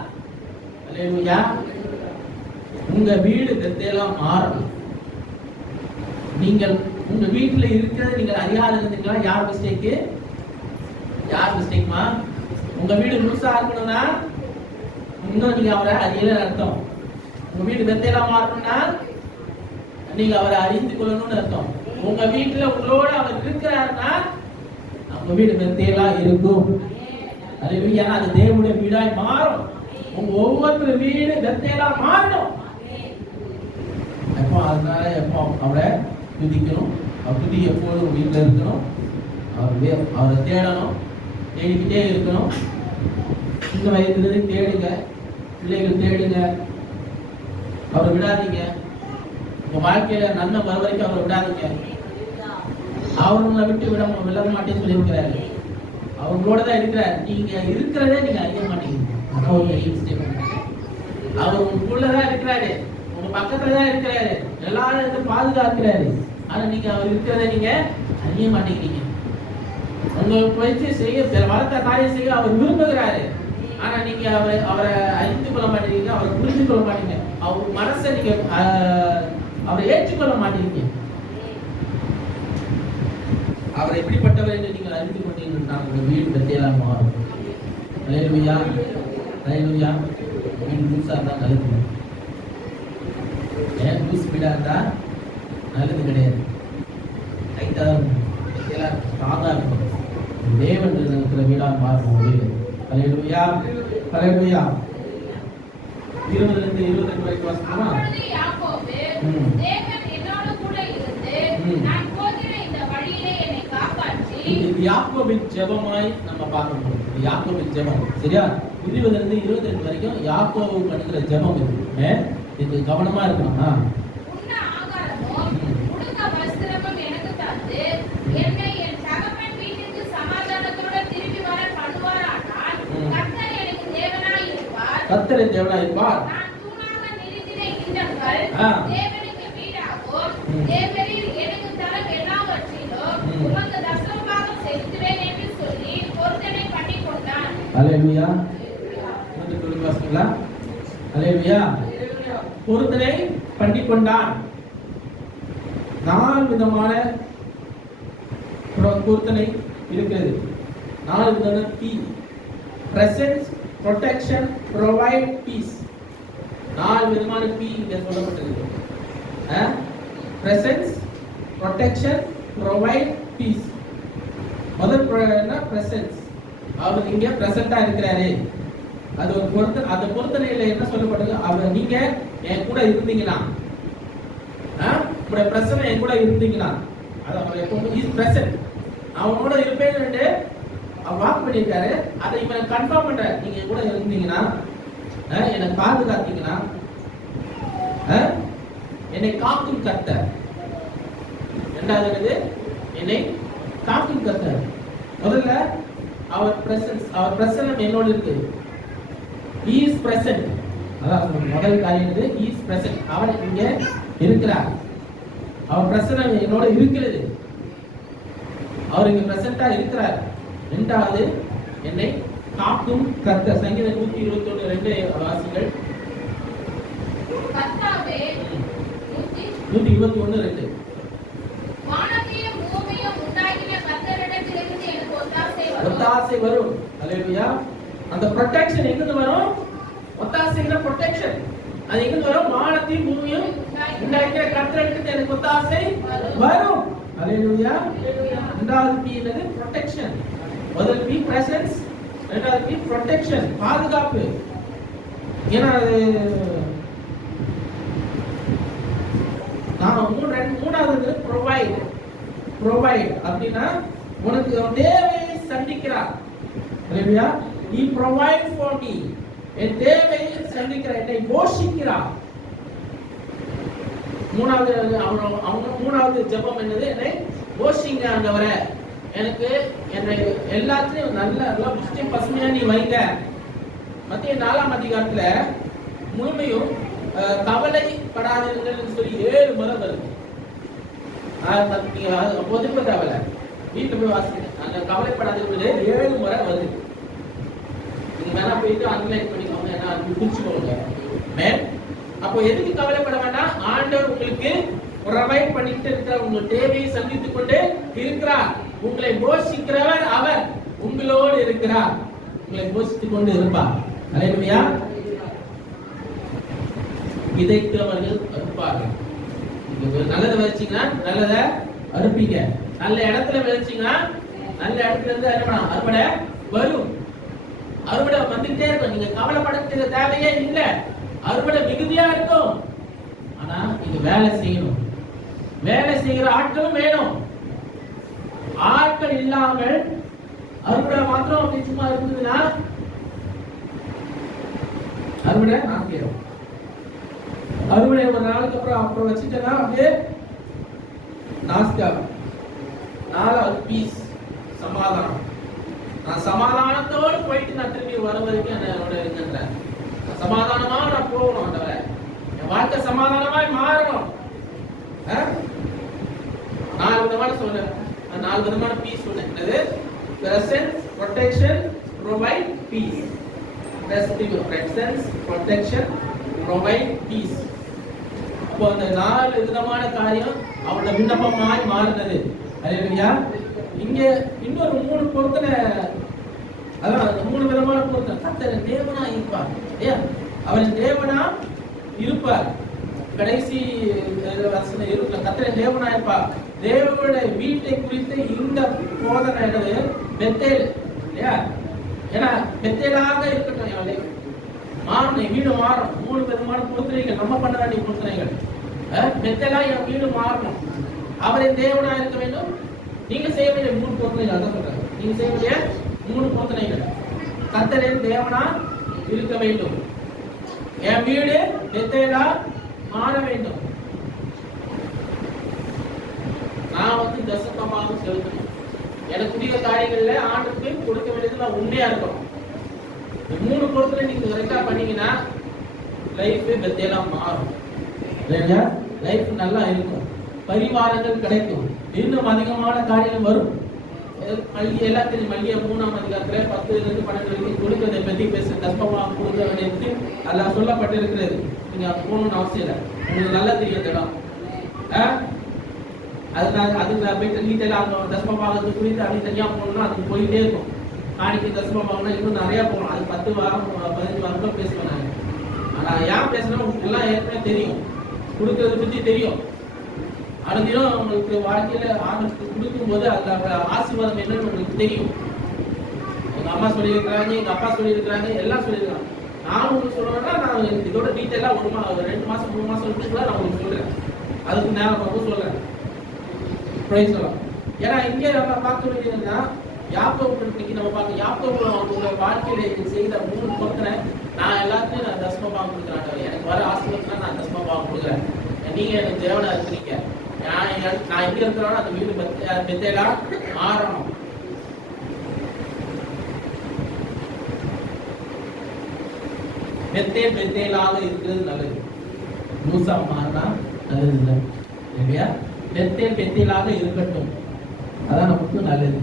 அல்லேலூயா. உங்க வீடு பெத்தேலா மாறணும். நீங்கள் உங்க வீட்டுல இருக்கிறது நீங்கள் அறியாத இருந்தீங்களா? யார் மிஸ்டேக்கு? யார் மிஸ்டேக்மா? உங்க வீடு லூசா இருக்கணும்னா இன்னும் நீங்க அவரை அறியல அர்த்தம். உங்க வீடு பெத்தேலா மாறணும்னா நீங்க அவரை அறிந்து கொள்ளணும்னு அர்த்தம். உங்க வீட்டுல உங்களோட அவர் இருக்கிறாருன்னா உங்க வீடு பெத்தேலா இருக்கும். அல்லேலூயா. அது தேவனுடைய வீடாய் மாறும். உங்க ஒவ்வொரு வீடு பெத்தேலா மாறணும். எப்போ அதனால எப்போ அவரை துதிக்கணும், அவர் துதி எப்போதும் வீட்டில் இருக்கணும், அவரை தேடணும், தேடிக்கிட்டே இருக்கணும். சின்ன வயதுலேருந்து தேடுங்க, பிள்ளைகள் தேடுங்க, அவரை விடாதீங்க. உங்க வாழ்க்கையில நன்மை வர வரைக்கும் அவரை விடாதீங்க. அவர் உங்களை விட்டு விட மாட்டேன்னு சொல்லியிருக்கிறாரு. அவங்களோட தான் இருக்கிறார். நீங்க இருக்கிறதே நீங்க அறிய மாட்டேங்கிறீங்க. அதான் ஒரு பெரிய மிஸ்டேக். அவர் உங்களுக்குள்ளதான் இருக்கிறாரு, உங்க பக்கத்துல தான் இருக்கிறாரு, எல்லாரும் இருந்து பாதுகாக்கிறாரு. ஆனா நீங்க அவர் இருக்கிறத நீங்க அறிய மாட்டேங்கிறீங்க. உங்க பயிற்சி செய்ய வளர்த்த காரியம் செய்ய அவர் விரும்புகிறாரு. ஆனா நீங்க அவரை அறிந்து கொள்ள மாட்டேங்கிறீங்க, அவரை புரிந்து கொள்ள மாட்டீங்க, அவர் மனசை நீங்க அவரை ஏற்றுக்கொள்ள மாட்டேங்கிறீங்க. அவர் எப்படிப்பட்டவர் என்று நீங்கள் அறிந்து கொண்டீங்கன்னா உங்க வீடு பெத்தேலா மாறும். அல்லேலூயா, அல்லேலூயா. வீடு லூசா இருந்தா நல்லது, ஏன் லூஸ் வீடா இருந்தா நல்லது கிடையாது. டைட்டா ஸ்ட்ராங்கா இருக்கும். தேவன் இருக்கிற வீடா மாறும் வீடு. அல்லேலூயா, அல்லேலூயா. 20-22 வரைக்கும் வாசிக்கலாமா? அப்பொழுது யாக்கோபு, தேவன் என்னோடு கூட இருந்து நான் போகிற இந்த வழியிலே என்னை காப்பாற்றி இது யாக்கோபின் ஜெபமாய் நம்ம பார்க்கணும். இது யாக்கோபின் ஜெபம், சரியா? 20 22 வரைக்கும் யாக்கோபு பண்ணுகிற ஜெபம் இது. இது கவனமா இருக்கணுமா? உண்ண ஆகாரமும் உடுக்க வஸ்திரமும் எனக்கு தந்து என்னை என் தகப்பன் வீட்டுக்கு சமாதானத்தோட திரும்பி வர பண்ணுவாரானால் கர்த்தர் எனக்கு தேவனாய் இருப்பார். கர்த்தர் தேவனாய் இருப்பார். நான் தூணாக நிறுத்தின இல்லங்கள் தேவனுக்கு வீடாகும். தேவரீர் எனக்கு தரும் எல்லாவற்றிலும் உமக்கு தசமபாகம் செலுத்துவேன் என்று சொல்லி பொருத்தனை பண்ணிக் கொண்டான். அல்லேலூயா. அல்லேலூயா. பொருத்தனை பண்ணிக் கொண்டான். 4 விதமான பொருத்தனை இருக்கிறது. 4 விதமான P. Presence, protection, provide, peace. 4 விதமான P இங்க சொல்லப்பட்டிருக்கு. Presence, protection, provide, peace. முதல் என்ன? Presence. அவர் இங்க பிரசன்ட்டா இருக்கிறாரு. அது ஒரு பொருத்தனை. அந்த பொருத்தனையில என்ன சொல்லப்பட்டது? அவர் நீங்க என் கூட இருந்தீங்கன்னா, உங்களுடைய பிரசன்னம் என் கூட இருந்தீங்கன்னா, அது அவர் எப்பவும் இஸ் பிரசன்ட். அவனோட இருப்பேன்னு அவர் வாக்கு பண்ணியிருக்காரு. அதை இவன் கன்ஃபார்ம் பண்ற. நீங்க என் கூட இருந்தீங்கன்னா, என்னை பாதுகாத்தீங்கன்னா, என்னை காக்கும் கர்த்தர். இரண்டாவது என்னை காக்கும் கர்த்தர். முதல்ல அவர் பிரசன்ஸ், அவர் பிரசன்னம் என்னோட இருக்கு. He is present. அதான் முதல் காரியம் இது. He is present. அவர் இங்க இருக்கிறார். அவர் பிரசன்னம் என்னோட இருக்கிறது. அவர் இங்க பிரசன்ட்டா இருக்கிறார். இரண்டாவது என்னை காக்கும் கர்த்தர். சங்கீதம் 121:2 வாசிகள். கர்த்தாவே 121:2. வானத்தையும் பூமியையும் உண்டாக்கின கர்த்தரிடத்திலிருந்து எனக்கு ஒத்தாசை வரும். அல்லேலூயா. அந்த ப்ரொடெக்ஷன் எங்கிருந்து வரும்? ஒத்தாசைங்கிற ப்ரொடெக்ஷன் அது எங்கிருந்து வரும்? வானத்தையும் பூமியும் உண்டாக்கிற கர்த்தரிடத்திலிருந்து எனக்கு ஒத்தாசை வரும். அல்லேலூயா. இரண்டாவது பி என்னது? ப்ரொடெக்ஷன். முதல் பி பிரசன்ஸ், இரண்டாவது பி ப்ரொடெக்ஷன், பாதுகாப்பு. ஏன்னா மூணாவது ப்ரொவைட். ப்ரொவைட் அப்படின்னா உனக்கு தேவையை சந்திக்கிறார். அல்லேலூயா. He provide for me. என் தேவையை சந்திக்கிறார், என்னை போஷிக்கிறார். மூணாவது ஜெபம் என்னது? என்னை போஷிங்க ஆண்டவரே. எனக்கு என்னை எல்லாத்தையும் நல்லா புஷ்டி பசுமையா நீ வைங்க. மத்திய 4ஆம் அதிகாரத்துல முழுமையும் கவலைப்படாதீர்கள் சொல்லி 7 முறை வருது. பொதுப்ப தேவல வீட்டுல போய் வாசிங்க. அந்த கவலைப்படாதீர்கள் 7 முறை வருது. நீங்க வேணா போயிட்டு அன்லைன் பண்ணிக்கோங்க, ஏன்னா குறிச்சுக்கோங்க. அப்போ எதுக்கு கவலைப்பட வேண்டாம்? ஆண்டவர் உங்களுக்கு ப்ரொவைட் பண்ணிட்டு இருக்கிறார். உங்க தேவையை சந்தித்துக் கொண்டு இருக்கிறார். உங்களை போஷிக்கிறவர் அவர். உங்களோடு இருக்கிறார். உங்களை போஷித்துக் கொண்டு இருப்பார். அல்லேலூயா. விதைக்கிறவர்கள் அறுப்பார்கள். நல்லதை விதைச்சீங்கன்னா நல்லதை அறுப்பீங்க. நல்ல இடத்துல விதைச்சீங்கன்னா நல்ல இடத்துல இருந்து அறுவடை வரும். அறுவடை வந்துட்டே இருக்கும். நீங்க கவலைப்பட தேவையே இல்லை. அறுவடை மிகுதியா இருக்கும். ஆனா நீங்க வேலை செய்யணும். வேலை செய்கிற ஆட்களும் வேணும். ஆட்கள் இல்லாமல் அறுவடை மாத்திரம் அப்படி சும்மா இருந்ததுன்னா அறுவடை நாக்கிடும். அறுவடை ஒரு நாளுக்கு அப்புறம் வச்சுட்டேன்னா அப்படியே நாஸ்கா. 4வது பீஸ், சமாதானம். நான் சமாதானத்தோடு போயிட்டு நான் திரும்பி வர வரைக்கும் என்னோட இருக்கின்றேன். சமாதானமா நான் போகணும். ஆண்டவரே, என் வாழ்க்கை சமாதானமாய் மாறணும். 4 விதமான சொன்னேன். 4 விதமான பீஸ் சொன்னது. Presence, protection, provide, peace. Presence, protection, provide, peace. அப்போ அந்த 4 விதமான காரியம் அவனோட விண்ணப்பமாய் மாறினது. அல்லேலூயா. இங்க இன்னொரு 3 பொருத்தனை. அதான் 3 விதமான பொருத்தனை. கர்த்தர் தேவனா இருப்பார். அவன் தேவனா இருப்பார். கடைசி வசனம் இருக்கு. கர்த்தர் தேவனா இருப்பார். தேவனுடைய வீட்டை குறித்து இந்த போதனை என்னது? பெத்தேல் இல்லையா? ஏன்னா பெத்தேலாக இருக்கட்டும். அவளை மாறணும், வீடு மாறும். 3 விதமான பொருத்தனைகள் நம்ம பண்ண வேண்டிய பொருத்தனைகள். பெத்தேலா என் வீடு மாறணும். அவரை தேவனா இருக்க வேண்டும். நீங்க செய்ய வேண்டிய 3 பொருத்தனைகள் அதான் சொல்றாங்க. நீங்க செய்ய வேண்டிய 3 பொருத்தனைகள். கர்த்தரின் தேவனா இருக்க வேண்டும். என் வீடு பெத்தேலா மாற வேண்டும். நான் வந்து தசமமாக செலுத்தணும். எனக்கு புதிய காரியங்கள்ல ஆண்டுக்கு கொடுக்க வேண்டியது நான் உண்மையா இருக்கணும். இந்த 3 பொருத்தனை நீங்க கரெக்டா பண்ணீங்கன்னா லைஃப் பெத்தேலா மாறும். இல்லையா? லைஃப் நல்லா இருக்கும். பரிவாரங்கள் கிடைக்கும். இன்னும் அதிகமான காரியங்கள் வரும். எல்லாத்தையும் மல்லிய 3ஆம் அதிகாரத்துல 10 வரைக்கும் கொடுக்கிறதை பத்தி பேச தஸ்மமா கொடுக்க வேண்டியது அதெல்லாம் சொல்லப்பட்டிருக்கிறது. நீங்க அங்க போகணும்னு அவசியம் இல்லை. உங்களுக்கு நல்லா தெரியும் இடம். அதுக்கு போயிட்டு டீட்டெயிலாக அந்த தஸ்மபாகத்துக்கு குறித்து அப்படி தனியாக போகணும்னா அதுக்கு போயிட்டே இருக்கும். காணிக்கு தஸ்மபாகம்னா இன்னும் நிறையா போகணும். அது 10 வாரம் 15 வாரம் கூட பேசுவேன் நான். ஆனால் ஏன் பேசுனா உங்களுக்கு எல்லாம் ஏற்கனவே தெரியும். கொடுக்கறத பற்றி தெரியும். அனுதினம் உங்களுக்கு வாழ்க்கையில ஆண்டுக்கு கொடுக்கும்போது அந்த ஆசீர்வாதம் என்னன்னு உங்களுக்கு தெரியும். எங்க அம்மா சொல்லியிருக்கிறாங்க, எங்க அப்பா சொல்லியிருக்கிறாங்க, எல்லாம் சொல்லியிருக்காங்க. நான் உங்களுக்கு சொல்றேன்னா நான் இதோட டீட்டெயிலாக 2 மாசம் 3 மாசம் இருக்குள்ள நான் உங்களுக்கு சொல்றேன். அதுக்கு நேரம் பார்க்க சொல்றேன். சொல்லலாம். ஏன்னா இங்கே நம்ம பார்க்க வேண்டியதுன்னா யாக்கோபு இன்னைக்கு நம்ம பார்க்க யாக்கோபு அவங்களோட வாழ்க்கையில செய்த 3 பொருத்தனை நான் எல்லாத்தையும் நான் தஸ்மபாகம் கொடுக்குறேன். எனக்கு வர ஆசீர்வாதம் நான் தஸ்மபாகம் கொடுக்குறேன். நீங்க எனக்கு தேவனா இருக்கிறீங்க. நான் எங்க இருக்கிறானோ அந்த வீடு பெத்தேலா மாறணும். பெத்தேலாக இருக்கிறது நல்லது. மூசா மாறினா நல்லது இல்லை இல்லையா? பெத்தேலாக இருக்கட்டும். அதான் நமக்கு நல்லது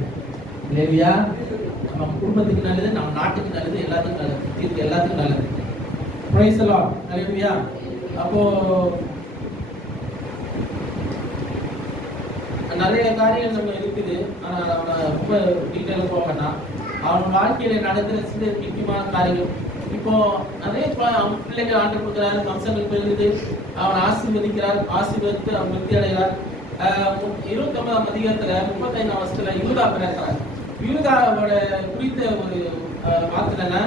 இல்லையா? நம்ம குடும்பத்துக்கு நல்லது, நம்ம நாட்டுக்கு நல்லது, எல்லாத்துக்கும் நல்லது, எல்லாத்துக்கும் நல்லது. Praise the Lord. ஹல்லேலூயா. அப்போ நிறைய காரியங்கள் நம்ம இருக்குது. ஆனால் அவனை ரொம்ப டீட்டெயிலாக போக வேண்டாம். அவன் வாழ்க்கையில நடக்கிற சில முக்கியமான காரியங்கள். இப்போ நிறைய பிள்ளைகள் ஆண்டு கொடுக்கிறாரு, வம்சங்கள் பெருகுது, அவன் ஆசீர்வதிக்கிறார், ஆசீர்வதித்து அவன் திருப்தி அடைகிறார். 29ஆம் அதிகாரத்துல 35ஆம் வசனத்துல யூதா பிறக்கிறார். யூதாவோட குறித்த ஒரு வார்த்தைன்னா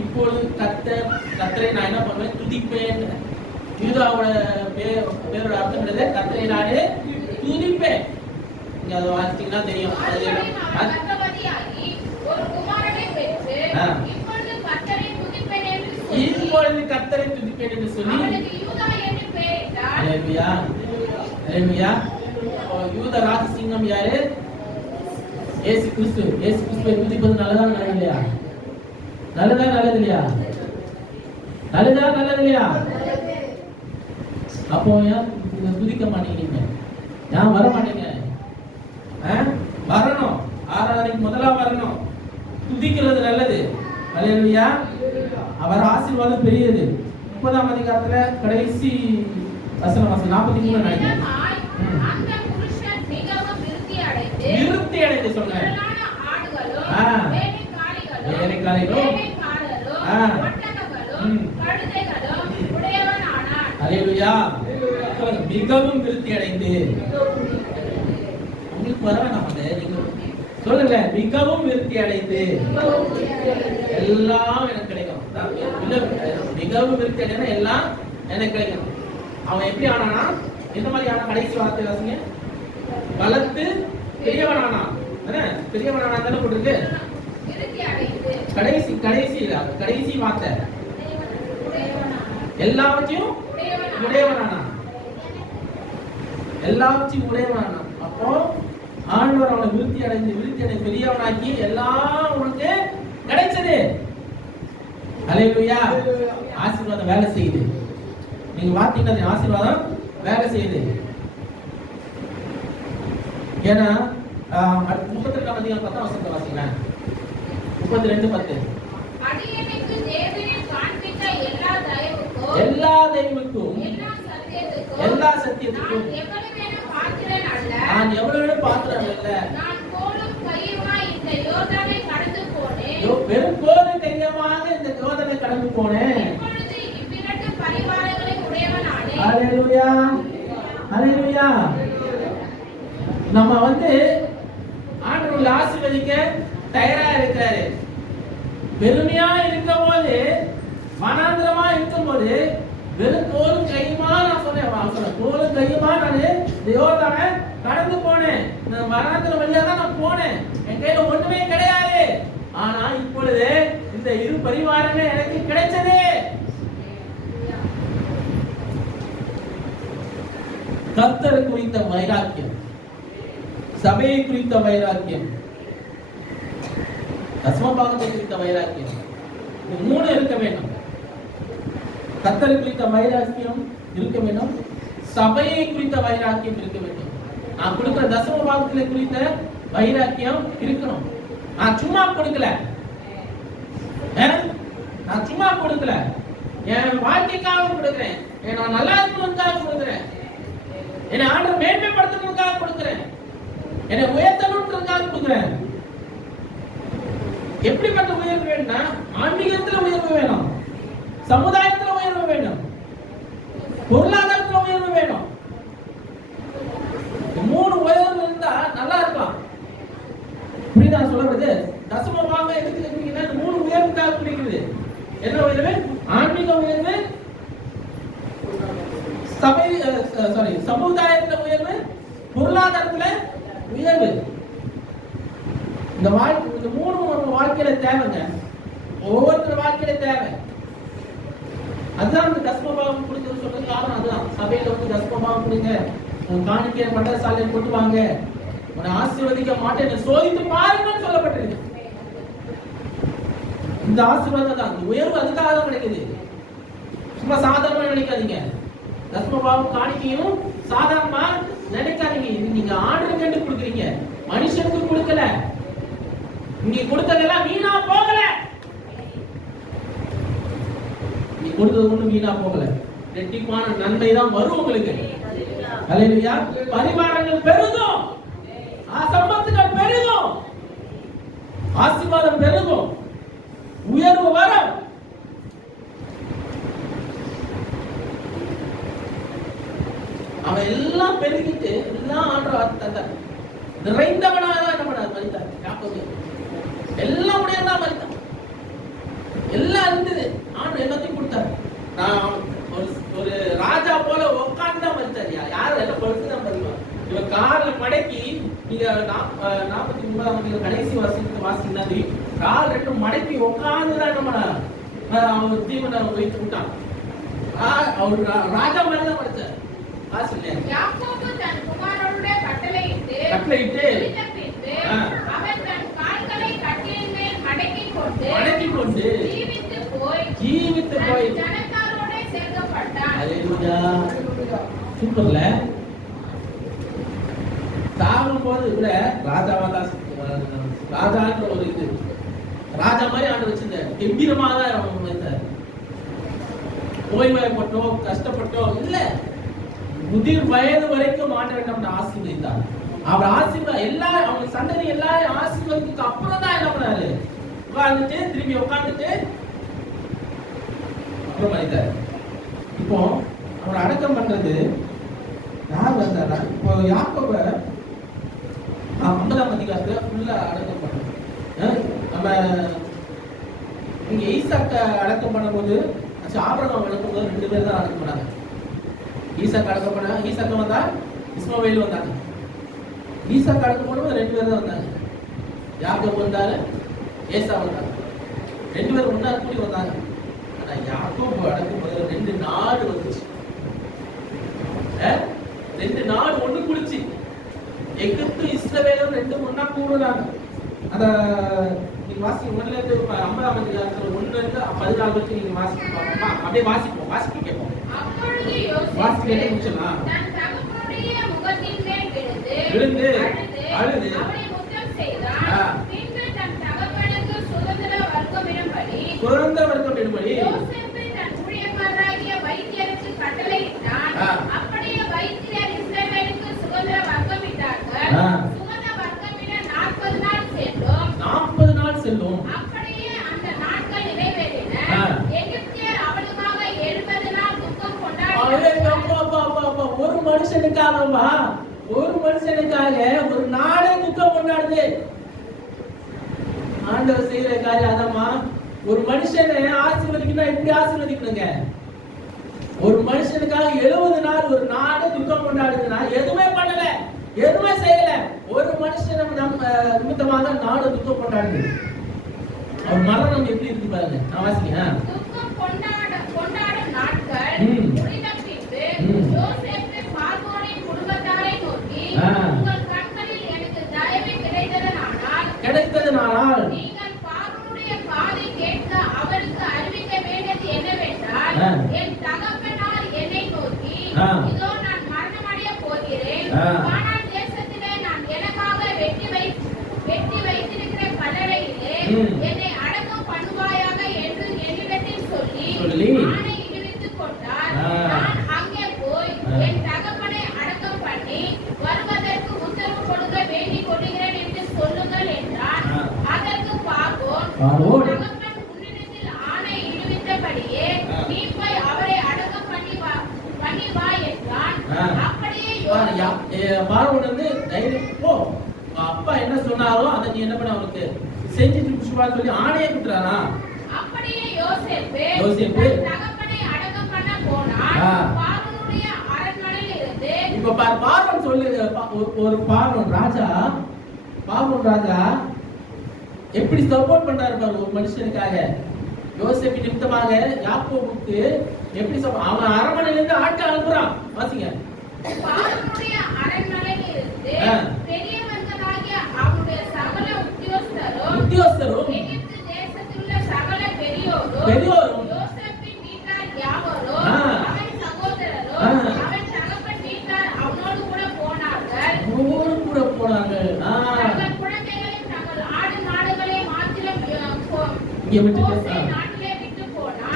இப்பொழுது கர்த்தரை நான் என்ன பண்ணுவேன், துதிப்பேன். யூதாவோட பேரோட அர்த்தம் என்னது? கர்த்தரை நானே துதிப்பேன். நீங்க அதை வாசிச்சீங்கன்னா தெரியும். இப்பொழுது கர்த்தரை துதிப்பேன் என்று சொல்லி யூத ராஜசிங்கம் யாரு? இயேசு கிறிஸ்து. இயேசு கிறிஸ்துவை துதிப்பது நல்லதா நல்லது இல்லையா? நல்லதா நல்லது இல்லையா? நல்லதா நல்லது இல்லையா? அப்போ ஏன் துதிக்க மாட்டேங்கிறீங்க? ஏன் வர மாட்டீங்க? வரணும். ஆராதனைக்கு முதலா வரணும். துதிக்கிறது நல்லது. ஹல்லேலூயா. அவர் ஆசீர்வாதம் பெரியது. 30ஆம் அதிகாரத்துல கடைசி வசனம் 43 நினைக்கிறேன். விருத்தி அடைந்து சொன்னார். மிகவும் விருத்தி அடைந்து உங்களுக்கு வர வேணாம். சொல்லுங்க, மிகவும் விருத்தி அடைந்து எல்லாம் எனக்கு கிடைக்கும். மிகவும் விருத்தி அடைந்தா எல்லாம் எனக்கு கிடைக்கும். அவன் எப்படி ஆனானா? எந்த மாதிரி ஆனா? கடைசி வார்த்தை வாசிங்க. வளர்த்து பெரியவன் ஆனா. பெரியவன் ஆனா தானே போட்டுருக்கு. கடைசி வார்த்தை எல்லாவற்றையும் உடையவனானா. எல்லாவற்றையும் உடையவனானா. அப்போ ஆண்டவர் அவனை விருத்தி அடைந்து பெரியவனாக்கி எல்லாம் உனக்கு கிடைச்சது. ஹல்லேலூயா. ஆசீர்வாதம் வேலை செய்யுது. நீங்க வார்த்தைக்கு ஆசீர்வாதம் வேலை செய்யுது. ஏன்னா 32ஆம் அதிகாரம் 10ஆம் வசனத்தை வாசிங்க. 32:10. எல்லா தெய்வத்துக்கும் எல்லா சத்தியத்துக்கும் நான் எவ்வளவு பாத்திரம் இல்ல. வெறும் கோலும் கையமாக இந்த யோதனை கடந்து போனேன். ஹல்லேலூயா. ஹல்லேலூயா. நம்ம ஆண்டவரை ஆசீர்வதிக்க தயாரா இருக்கிறாரு. பெருமையா இருக்கும் போது, மனாந்திரமா இருக்கும் போது வெறும் தோலும் கையுமா நான் சொன்னேன் தோலும் கையுமா நான் இந்த யோர்தானை கடந்து போனேன். இந்த மரணத்தின் வழியா தான் நான் போனேன். என் கையில ஒண்ணுமே கிடையாது. ஆனா இப்பொழுது இந்த இரு பரிவாரங்கள் எனக்கு கிடைச்சது. கர்த்தரை குறித்த வைராக்கியம், சபையை குறித்த வைராக்கியம், தசமபாகத்தை குறித்த வைராக்கியம், இந்த மூணு இருக்க வேண்டும். கர்த்தரை குறித்த வைராக்கியம் இருக்க வேண்டும், சபையை குறித்த வைராக்கியம் இருக்க வேண்டும். நான் கொடுக்கிற தசமபாகத்திலே குறித்த வைராக்கியம் இருக்கணும். நான் சும்மா கொடுக்கல, நான் சும்மா கொடுக்கல, என் வாழ்க்கைக்காக கொடுக்கிறேன், நான் நல்லா இருக்கணும்காக கொடுக்கிறேன், என்னை ஆண்டவர் மேன்மைப்படுத்தணும்காக கொடுக்கிறேன், என்னை உயர்த்தணும்ன்றதுக்காக கொடுக்கிறேன். எப்படிப்பட்ட உயர்வு வேணும்னா ஆன்மீகத்துல உயர்வு வேணும், சமுதாயத்துல உயர்வு வேணும், பொருளாதாரத்துல உயர்வு வேணும். மூணு உயர்வு இருந்தா நல்லா இருக்கலாம். புரியுதா சொல்றது? தசமபாகம் எதுக்கு இருக்கீங்கன்னா இந்த மூணு உயர்வுக்காக குறிக்குது. என்ன உயர்வு? ஆன்மீக உயர்வு, சமுதாயத்துல உயர்வு, பொருளாதாரத்துல உயர்வு. இந்த மூணு வாழ்க்கையில தேவைங்க, ஒவ்வொருத்தர் வாழ்க்கையில தேவை. அதுதான் இந்த தசமபாகம் கொடுக்கிறது சொல்றது காரணம். அதுதான் சபையில வந்து தசமபாகம் கொடுங்க, காணிக்கை மண்டசாலையை கொண்டு வாங்க, உன்னை ஆசீர்வதிக்க மாட்டேன், சோதித்து பாருங்கன்னு சொல்லப்பட்டிருக்கு. இந்த ஆசீர்வாதம் தான், இந்த உயர்வு அதுக்காக கிடைக்குது. சும்மா சாதாரணமா நினைக்காதீங்க. தசமபாகம் காணிக்கையும் சாதாரணமா நினைக்காதீங்க. இது நீங்க ஆண்டவருக்கு கொடுக்குறீங்க, மனுஷனுக்கு கொடுக்கல. நீங்க கொடுத்ததெல்லாம் வீணா போகல, நீ கொடுத்தது ஒண்ணு வீணா போகல, ரெட்டிப்பான நன்மை தான் வரும் உங்களுக்கு. அல்லேலூயா. பரிமாறங்கள் பெருகும், சம்பத்துகள் பெருகும், ஆசீர்வாதம் பெருகும், உயர்வு வரும். அவன் எல்லாம் பெருகிட்டு எல்லாம் ஆண்டவர் தந்தார். நிறைந்தவனாக என்ன பண்ணார்? மரித்தார். யாக்கோபு எல்லாம் உடையதான் மரித்தான், எல்லாம் இருந்தது, ஆண்டு எல்லாத்தையும் கொடுத்தாரு. நான் ஒரு ராஜா போல உட்கார்ந்து தான் மரித்தார். யாரும் எல்லாம் படுத்து தான் மறிவார். இவன் கார்ல மடக்கி, நீங்க 43 கடைசி வாசிங்கன்னா தெரியும், கால் ரெண்டும் மடக்கி உட்கார்ந்து தான் என்ன பண்ணார்? அவன் தீவனை வைத்து விட்டான். அவர் ராஜா மாதிரி தான் மரித்தார். யாக்கோபு தன் குமாரனுடைய கட்டளையிட்டு அவன் தன் கால்களை கட்டிலின் மேல் மடக்கிக் கொண்டு ஜீவித்து போய் ஜனத்தாரோட சேர்க்கப்பட்டான். அல்லேலூயா. சூப்பர்ல. சாகும் போது கூட ராஜான்ற ஒரு இது, ராஜா மாதிரி ஆண்டு வச்சிருந்த கம்பீரமா தான் அவன் வைத்தார். ஓய்வாய்ப்பட்டோ கஷ்டப்பட்டோ இல்ல, முதிர் வயது வரைக்கும் ஆண்டவர் நம்மை ஆசீர்வதித்தார். அவர் ஆசீர்வாதம் எல்லாரும், அவங்க சந்ததி எல்லாரும் ஆசீர்வாதத்துக்கு அப்புறம் தான் என்ன பண்ணாரு? உட்கார்ந்துட்டு திரும்பி உட்கார்ந்துட்டு அப்புறம் மரித்தார். இப்போ அவர் அடக்கம் பண்றது யார் வந்தாரா? இப்போ யாக்கோப 50ஆம் அதிகாரத்துல ஃபுல்லா அடக்கம் பண்றோம். நம்ம இங்க ஈசாக்க அடக்கம் பண்ணும்போது, ஆபிரகாம் அடக்கும் போது 2 பேர் தான் அடக்கம் பண்ணாங்க. ஈசாக்கு அடக்கம் பண்ண, ஈசாக்கு வந்தா இஸ்மவேல் வந்தாங்க. ஈசாக்கு அடக்கம் பண்ணும்போது 2 பேர் தான் வந்தாங்க. யாக்கோபு வந்தாரு, ஏசா வந்தாங்க. 2 பேர் ஒண்ணா கூடி வந்தாங்க. ஆனா யாக்கோபு அடக்கும் போது 2 நாடு வந்துச்சு. 2 நாடு ஒண்ணு குடிச்சு, எகிப்து இஸ்ரவேலும் 2 ஒண்ணா கூடுறாங்க. அத நீங்க வாசி 1ல இருந்து 50ஆம் அதிகாரத்துல 1ல இருந்து 14 வரைக்கும் நீங்க வாசிப்போம். அப்படியே வாசிப்பு கேட்போம். அப்பொழுது யோசேப்பு தன் தகப்பனுடைய முகத்தின் மேல் விழுந்து அழுது அவரை முத்தம் செய்தான். பின்பு தன் தகப்பனுக்கு சுதந்திர வர்க்கமிடும்படி யோசேப்பு தன் ஊழியக்காரராகிய வைத்தியருக்கு கட்டளையிட்டான். அப்படியே வைத்தியர் இஸ்ரவேலுக்கு சுதந்திர வர்க்கமிட்டார்கள். சுதந்திர வர்க்கமிட 40 நாள் செல்லும். 40 நாள் செல்லும். அப்படியே அந்த நாட்கள் நிறைவேறின. எகிப்தியர் அவளுக்காக 70 நாள் துக்கம் கொண்டாடினார்கள். ஒரு மனுஷனுக்காகவா? ஒரு மனுஷனுக்காக ஒரு நாடே துக்கம் கொண்டாடுது. ஆண்டவர் செய்யற காரியம் அதமா. ஒரு மனுஷனை ஆசீர்வதிக்கணும், எப்படி ஆசீர்வதிக்கணுங்க? ஒரு மனுஷனுக்காக 70 நாள் ஒரு நாடு துக்கம் கொண்டாடுதுன்னா எதுவுமே பண்ணல, எதுவுமே செய்யல. ஒரு மனுஷன் நம்ம நிமித்தமாக நாடு துக்கம் கொண்டாடுது. அவர் மரணம் எப்படி இருக்கு பாருங்க. நான் வாசிக்கிறேன். துக்கம் கொண்டாடும் நாட்கள் முடிந்த பின்பு யோசேப்பு பார்வோனின் குடும்பத்தாரை நோக்கி, உங்கள் கண்களில் எனக்கு தயவு கிடைத்ததனால் நீங்கள் பார்வோனுடைய காதை கேட்க அவருக்கு அறிவிக்க வேண்டியது என்னவென்றால், என் தகப்பனார் என்னை நோக்கி, இதோ நான் மரணமடைய போகிறேன், கானான் தேசத்திலே நான் எனக்காக வெட்டி வைத்திருக்கிற கல்லறையிலே என்னை அடக்கம் பண்ணுவாயாக என்று என்னிடத்தில் சொல்லி ஆணை இடுவித்துக் கொண்டார். நான் அங்கே போய் என் தகப்பனை அடக்கம் பண்ணி வருவதற்கு உத்தரவு கொடுக்க வேண்டிக் கொள்கிறேன் என்று சொல்லுங்கள் என்றான். அதற்கு பார்வோன், தகப்பன் உன்னிடத்தில் ஆணை இடுவித்தபடியே நீ போய் அவரை அடக்கம் பண்ணி வா என்றான். அப்படியே பார்வோன் வந்து போ, அப்பா என்ன சொன்னாரோ அதை நீ என்ன பண்ண அவருக்கு செஞ்சுட்டு சொல்லி ஆணையை கொடுத்துறாரா. அப்படியே யோசேப்பு தகப்பனை அடக்கம் பண்ண போனான். பார்வோனுடைய அரண்மனையில் இருந்து இப்ப பார்வோன் சொல்லு, ஒரு பார்வோன் ராஜா எப்படி சப்போர்ட் பண்றாரு பாரு ஒரு மனுஷனுக்காக. யோசேப்பு நிமித்தமாக யாக்கோபுக்கு எப்படி அவன் அரண்மனையில இருந்து ஆட்கள் அனுப்புறான். வாசிங்க. பார்வோனுடைய அரண்மனையில் இருந்து பெரியவர்களாகிய அவனுடைய சகல உத்தியோகஸ்தரும் எகிப்து தேசத்தில் உள்ள சகல பெரியோரும் யோசேப்பின் வீட்டார் யாவரும் அவன் சகோதரரும் அவன் தகப்பன் வீட்டார் அவனோடு கூட போனார்கள். தங்கள் குழந்தைகளையும் தங்கள் ஆடு மாடுகளை மாத்திரம் நாட்டிலே விட்டு போனான்.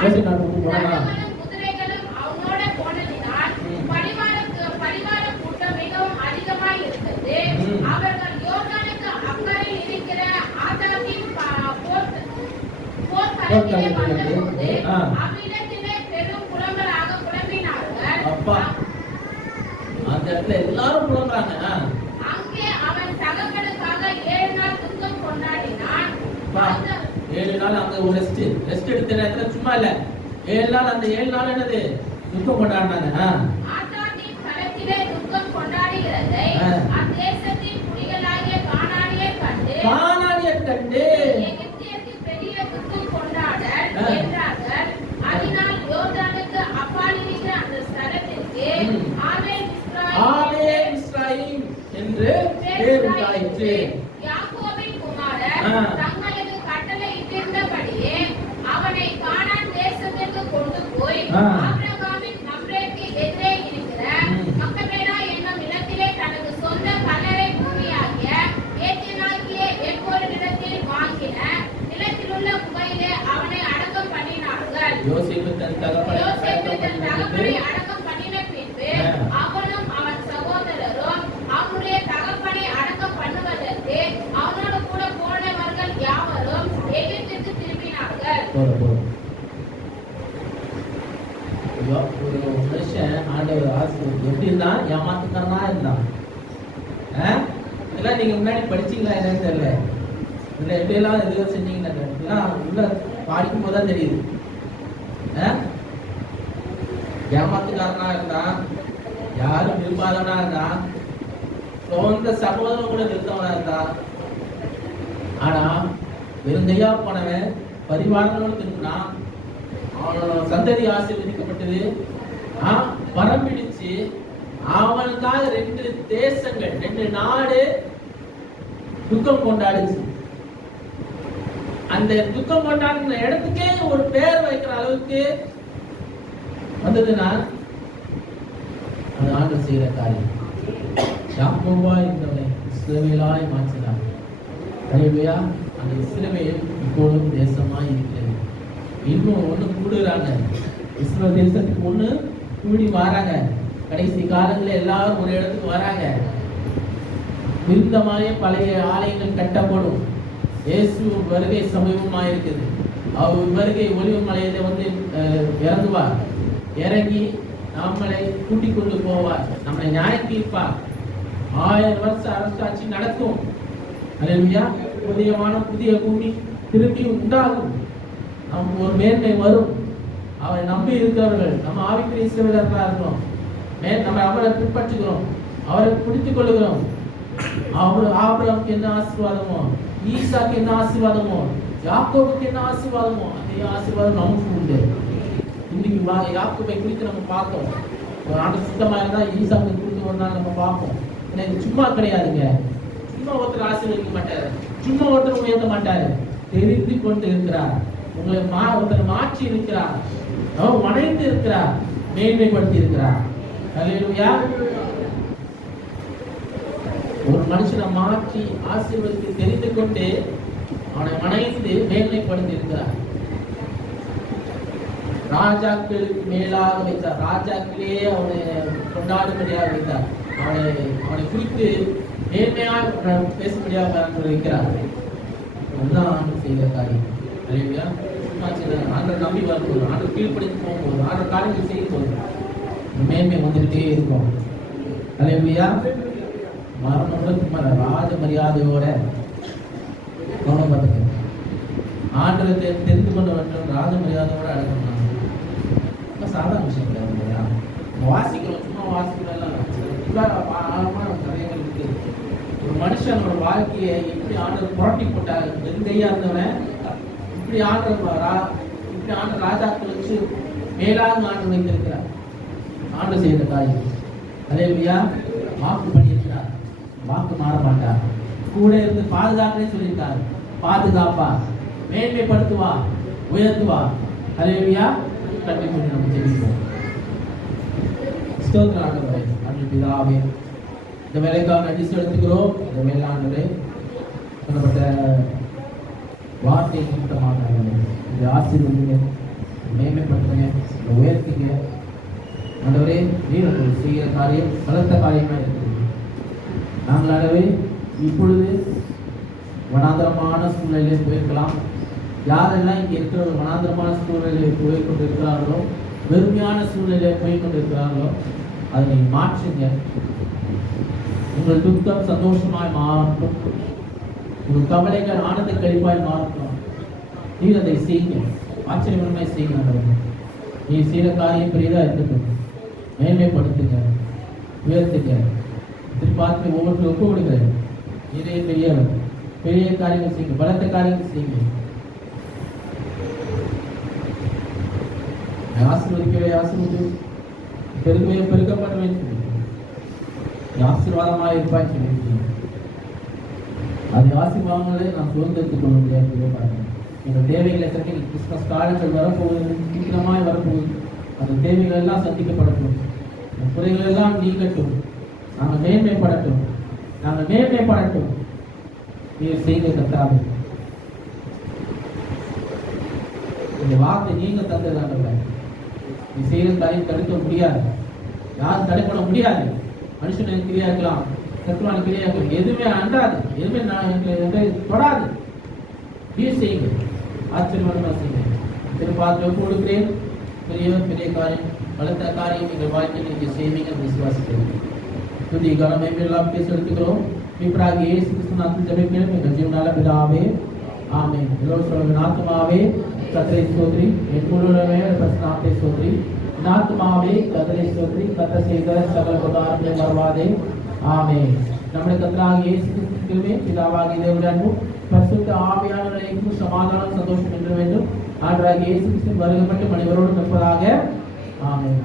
குதிரைகளும் அவனோட போனதினால் பரிவார கூட்டம் மிகவும் அதிகமாய் இருந்தது. அவர்கள் யோர்தானுக்கு அக்கறையில் இருக்கிற ஆதாமின் போர்க்களத்திலே வந்தபோது அவ்விடத்திலே பெரும் புலம்பலாக புலம்பினார்கள். அந்த இடத்துல எல்லாரும் புலம்புறாங்க. அங்கே அவன் தகப்பனுக்காக 7 நாள் துக்கம் கொண்டாடினான். 7 நாள் அங்க ஒரு ரெஸ்ட் எடுத்த நேரத்துல சும்மா இல்ல, 7 நாள் அந்த 7 நாள் என்னது துக்கம் கொண்டாடினாங்க. ஆதாமின் களத்திலே துக்கம் கொண்டாடுகிறதை அத்தேசத்தின் குடிகளாகிய கானானியர் கண்டு எகிப்தியருக்கு பெரிய துக்கம் கொண்டாடல் என்றார்கள். அதனால் யோர்தானுக்கு அப்பால் இருக்கிற அந்த ஸ்தலத்திற்கு ஆபேல் மிஸ்ராயிம் என்று பெயர் உண்டாயிற்று. யாக்கோபின் குமாரர் தங்களுக்கு கட்டளை இட்டிருந்தபடியே அவனை கானான் தேசத்திற்கு கொண்டு போய் ஆபிரகாமின் மம்ரேக்கு எதிரே இருக்கிற மக்கபேலா என்னும் இடத்திலே தனக்கு சொந்த கல்லறை பூமியாகிய ஏத்தியனாகிய எப்போரிடத்தில் வாங்கின நிலத்திலுள்ள குகையிலே அவனை அடக்கம் பண்ணினார்கள். யோசேப்பு தன் தகப்பனை அடக்கம் பண்ணின பின்பு அவனும் அவன் சகோதரரும் அவனுடைய தகப்பனை அடக்கம் பண்ணுவதற்கு அவனோடு கூட போனவர்கள் யாவரும் எகிப்துக்கு திரும்பினார்கள். ஒரு மனுஷன் ஆண்டவர் ஆசீர்வதி எப்படி இருந்தான், ஏமாத்துக்காரனா இருந்தான். இதெல்லாம் நீங்க முன்னாடி படிச்சீங்களா என்னன்னு தெரியல. இதுல எப்படி எல்லாம் எதுவும் செஞ்சீங்கன்னா உள்ள படிக்கும் போதுதான் தெரியுது. ஏமாத்துக்காரனா இருந்தான், யாரும் விரும்பாதவனா இருந்தான், சொந்த சகோதரன் கூட விருத்தவனா இருந்தான். ஆனா வெறுங்கையா போனவன் பரிவாரங்களோடு திரும்பினான். அவனோட சந்ததி ஆசீர்வதிக்கப்பட்டது. பரம் பிடிச்சு அவனுக்காக 2 தேசங்கள் 2 நாடு துக்கம் கொண்டாடுச்சு. அந்த துக்கம் கொண்டாடின இடத்துக்கே ஒரு பேர் வைக்கிற அளவுக்கு வந்ததுன்னா அது ஆண்டு செய்யற காரியம். யாக்கோபா இருந்தவனை இஸ்ரவேலாய் மாற்றினார். ஹல்லேலூயா. அந்த இஸ்ரவேல் இப்பொழுதும் தேசமாய் இருக்கிறது. இன்னும் ஒண்ணு கூடுறாங்க, இஸ்ரவேல் தேசத்துக்கு ஒண்ணு கூடி வராங்க. கடைசி காலங்களில் எல்லாரும் ஒரு இடத்துக்கு வராங்க. விருந்தமாயே பழைய ஆலயங்கள் கட்டப்படும். இயேசு வருகை சமீபமாக இருக்குது. அவர் வருகை ஒலிவு மலையில வந்து இறங்குவார். இறங்கி நம்மளை கூட்டிக் கொண்டு போவார், நம்மளை நியாயம் தீர்ப்பார். 1000 வருஷ அரசாட்சி நடக்கும். ஹல்லேலூயா. புதிய பூமி திரும்பி உண்டாகும். நமக்கு ஒரு மேன்மை வரும். அவரை நம்பி இருக்கிறவர்கள் நம்ம ஆவிக்குரிய இஸ்ரவேலர்களா இருக்கிறோம். நம்ம அவரை பின்பற்றுகிறோம், அவரை பிடித்துக் கொள்ளுகிறோம். ஆபிரகாமுக்கு என்ன ஆசீர்வாதமோ, ஈசாக்கு என்ன ஆசீர்வாதமோ, யாக்கோபுக்கு என்ன ஆசீர்வாதமோ, அதே ஆசீர்வாதம் நமக்கு உண்டு. இன்னைக்கு யாக்கோபை குறித்து நம்ம பார்த்தோம். ஒரு ஆண்டு சுத்தமா இருந்தா ஈசாக்கை குறித்து ஒரு நாள் நம்ம பார்ப்போம். எனக்கு சும்மா கிடையாதுங்க. சும்மா ஒருத்தர் ஆசீர்வதிக்க மாட்டாரு, சும்மா ஒருத்தர் உயர்த்த மாட்டாரு. தெரிந்து கொண்டு இருக்கிறார், உங்களை ஒருத்தர் மாற்றி இருக்கிறார், அவர் வணைந்து இருக்கிறார், மேன்மைப்படுத்தி இருக்கிறார். அல்லேலூயா. ஒரு மனுஷனை மாற்றி ஆசீர்வதித்து தெரிந்து கொண்டு அவனை வணைந்து மேன்மைப்படுத்தி இருக்கிறார். ராஜாக்களுக்கு மேலாக வைத்தார், ராஜாக்களே அவனை கொண்டாடும்படியாக வைத்தார், அவனை குறித்து நேர்மையாக பேசும்படியாக வைக்கிறார். அதுதான் ஆண்டு செய்த காரியம். அல்லேலூயா. ஆண்டவர் நம்பி வரும்போது, ஆண்டவர் கீழ்ப்படித்து போகும்போது, ஆண்டவர் காரியங்கள் செய்யும் போது மேன்மை வந்துகிட்டே இருக்கும். அல்லேலூயா. மரணம் ராஜ மரியாதையோட கவனம் பார்த்துக்க. ஆண்டவரை தெரிந்து கொண்டு வேண்டும், ராஜ மரியாதையோட அடக்கணும். சாதாரண விஷயம் கிடையாது. வாசிக்கிறோம், சும்மா வாசிக்கிறோம். ஆழமான கதைகள் இருக்கு. ஒரு மனுஷனோட வாழ்க்கையை எப்படி ஆண்டவர் புரட்டி போட்டார். வெந்தையா இருந்தவன் இப்படி ஆண்டவர் ராஜாக்கள் வச்சு மேலாக ஆண்டு வைத்திருக்கிறார். ஆண்டு செய்த காரியம். அல்லேலூயா. வாக்கு பண்ணியிருக்கிறார், வாக்கு மாற மாட்டார். கூட இருந்து பாதுகாப்பே சொல்லியிருக்காரு. பாதுகாப்பா, மேன்மைப்படுத்துவா, உயர்த்துவா. அல்லேலூயா. கண்டிப்பாக நம்ம ஜெபிப்போம். ஸ்தோத்திரம் ஆண்டவரே, அன்பின் பிதாவே, இந்த வேலைக்காக நன்றி செலுத்துகிறோம். இந்த மேலாண்டவரே சொல்லப்பட்ட வார்த்தை நிமித்தமாக இதை ஆசீர்வதிங்க, மேன்மைப்படுத்துங்க, உயர்த்துங்க. ஆண்டவரே, நீங்கள் செய்கிற காரியம் பலத்த காரியமாக இருக்குது. நாங்களாகவே இப்பொழுது வனாந்தரமான சூழ்நிலையிலே போயிருக்கலாம். யாரெல்லாம் இங்கே இருக்கிற ஒரு வனாந்தரமான சூழ்நிலையை போய் கொண்டிருக்கிறார்களோ, வெறுமையான சூழ்நிலையை போய் கொண்டிருக்கிறார்களோ, அதை நீங்கள் மாற்றுங்க. உங்கள் துக்கம் சந்தோஷமாய் மாறட்டும், உங்கள் கவலைகள் ஆனந்த கழிப்பாய் மாறட்டும். நீங்கள் அதை செய்யுங்க, ஆச்சரியமாய் செய்யுங்க. நீ செய்கிற காரியம் பெரியதாக இருக்கட்டும். மேன்மைப்படுத்துங்க, உயர்த்துங்க. திருப்பார்த்து ஒவ்வொருத்தரும் ஒப்பு விடுகிறேன். நிறைய பெரிய காரியங்கள் செய்யுங்க, பலத்த காரியங்கள் செய்யுங்க. ஆசீர்வதிக்கவே ஆசீர்வதி, பெருமையை பெருக்கப்படவே ஆசீர்வாதமாக இருப்பாய் சொல்லியிருக்கீங்க. அது ஆசீர்வாதங்களே நாம் சுதந்திரத்துக் கொள்ள முடியாது. எங்கள் தேவைகளை கட்டி கிறிஸ்மஸ் காலங்கள் வரப்போகுது, சீக்கிரமாய் வரப்போகுது. அந்த தேவைகள் எல்லாம் சந்திக்கப்படட்டும், குறைகள் எல்லாம் நீங்கட்டும். நாங்கள் மேன்மைப்படட்டும், நாங்கள் மேன்மைப்படட்டும். நீர் செய்த கர்த்தாவே, இந்த வார்த்தை நீங்க தந்ததான நீ செய்கிற காரியம் தடுக்க முடியாது, யாரும் தடைப்பட முடியாது. மனுஷன் கிரியா இருக்கலாம், கட்டுவான கிரியா இருக்கலாம், எதுவுமே அண்டாது, எதுவுமே நான் தொடாது. நீர் செய்யுங்க, ஆச்சரியமாக செய்யுங்க. திருப்பாத்திர கொடுக்கிறேன். பெரிய காரியம், பலத்த காரியம் எங்கள் வாழ்க்கையில் நீங்கள் செய்வீங்க விசுவாசிக்கிறோம். துதி கனமை எல்லாம் பேச எடுத்துக்கிறோம். இப்படாக இயேசு கிறிஸ்து நாமத்தில் ஜெபிக்கிறோம் எங்கள் ஜீவனால பிதாவே, ஆமென். எல்லோரும் சொல்லுங்க, ஆத்துமாவே கர்த்தரை ஸ்தோத்திரி, என் முழு நாமத்தை ஸ்தோத்திரி. ஆத்துமாவே கர்த்தரை ஸ்தோத்திரி, கர்த்தர் செய்த சகல உபகாரங்களை மறவாதே. ஆமென். நம்முடைய கர்த்தராகிய இயேசு கிறிஸ்துவிலே பிதாவாகிய தேவனுடைய அன்பும் பரிசுத்த ஆவியானவருடைய சமாதானம் சந்தோஷம் என்று வேண்டும். ஆண்டவராகிய இயேசு கிறிஸ்து வருகை மட்டும் அனைவரோடும் இருப்பதாக. ஆமென்.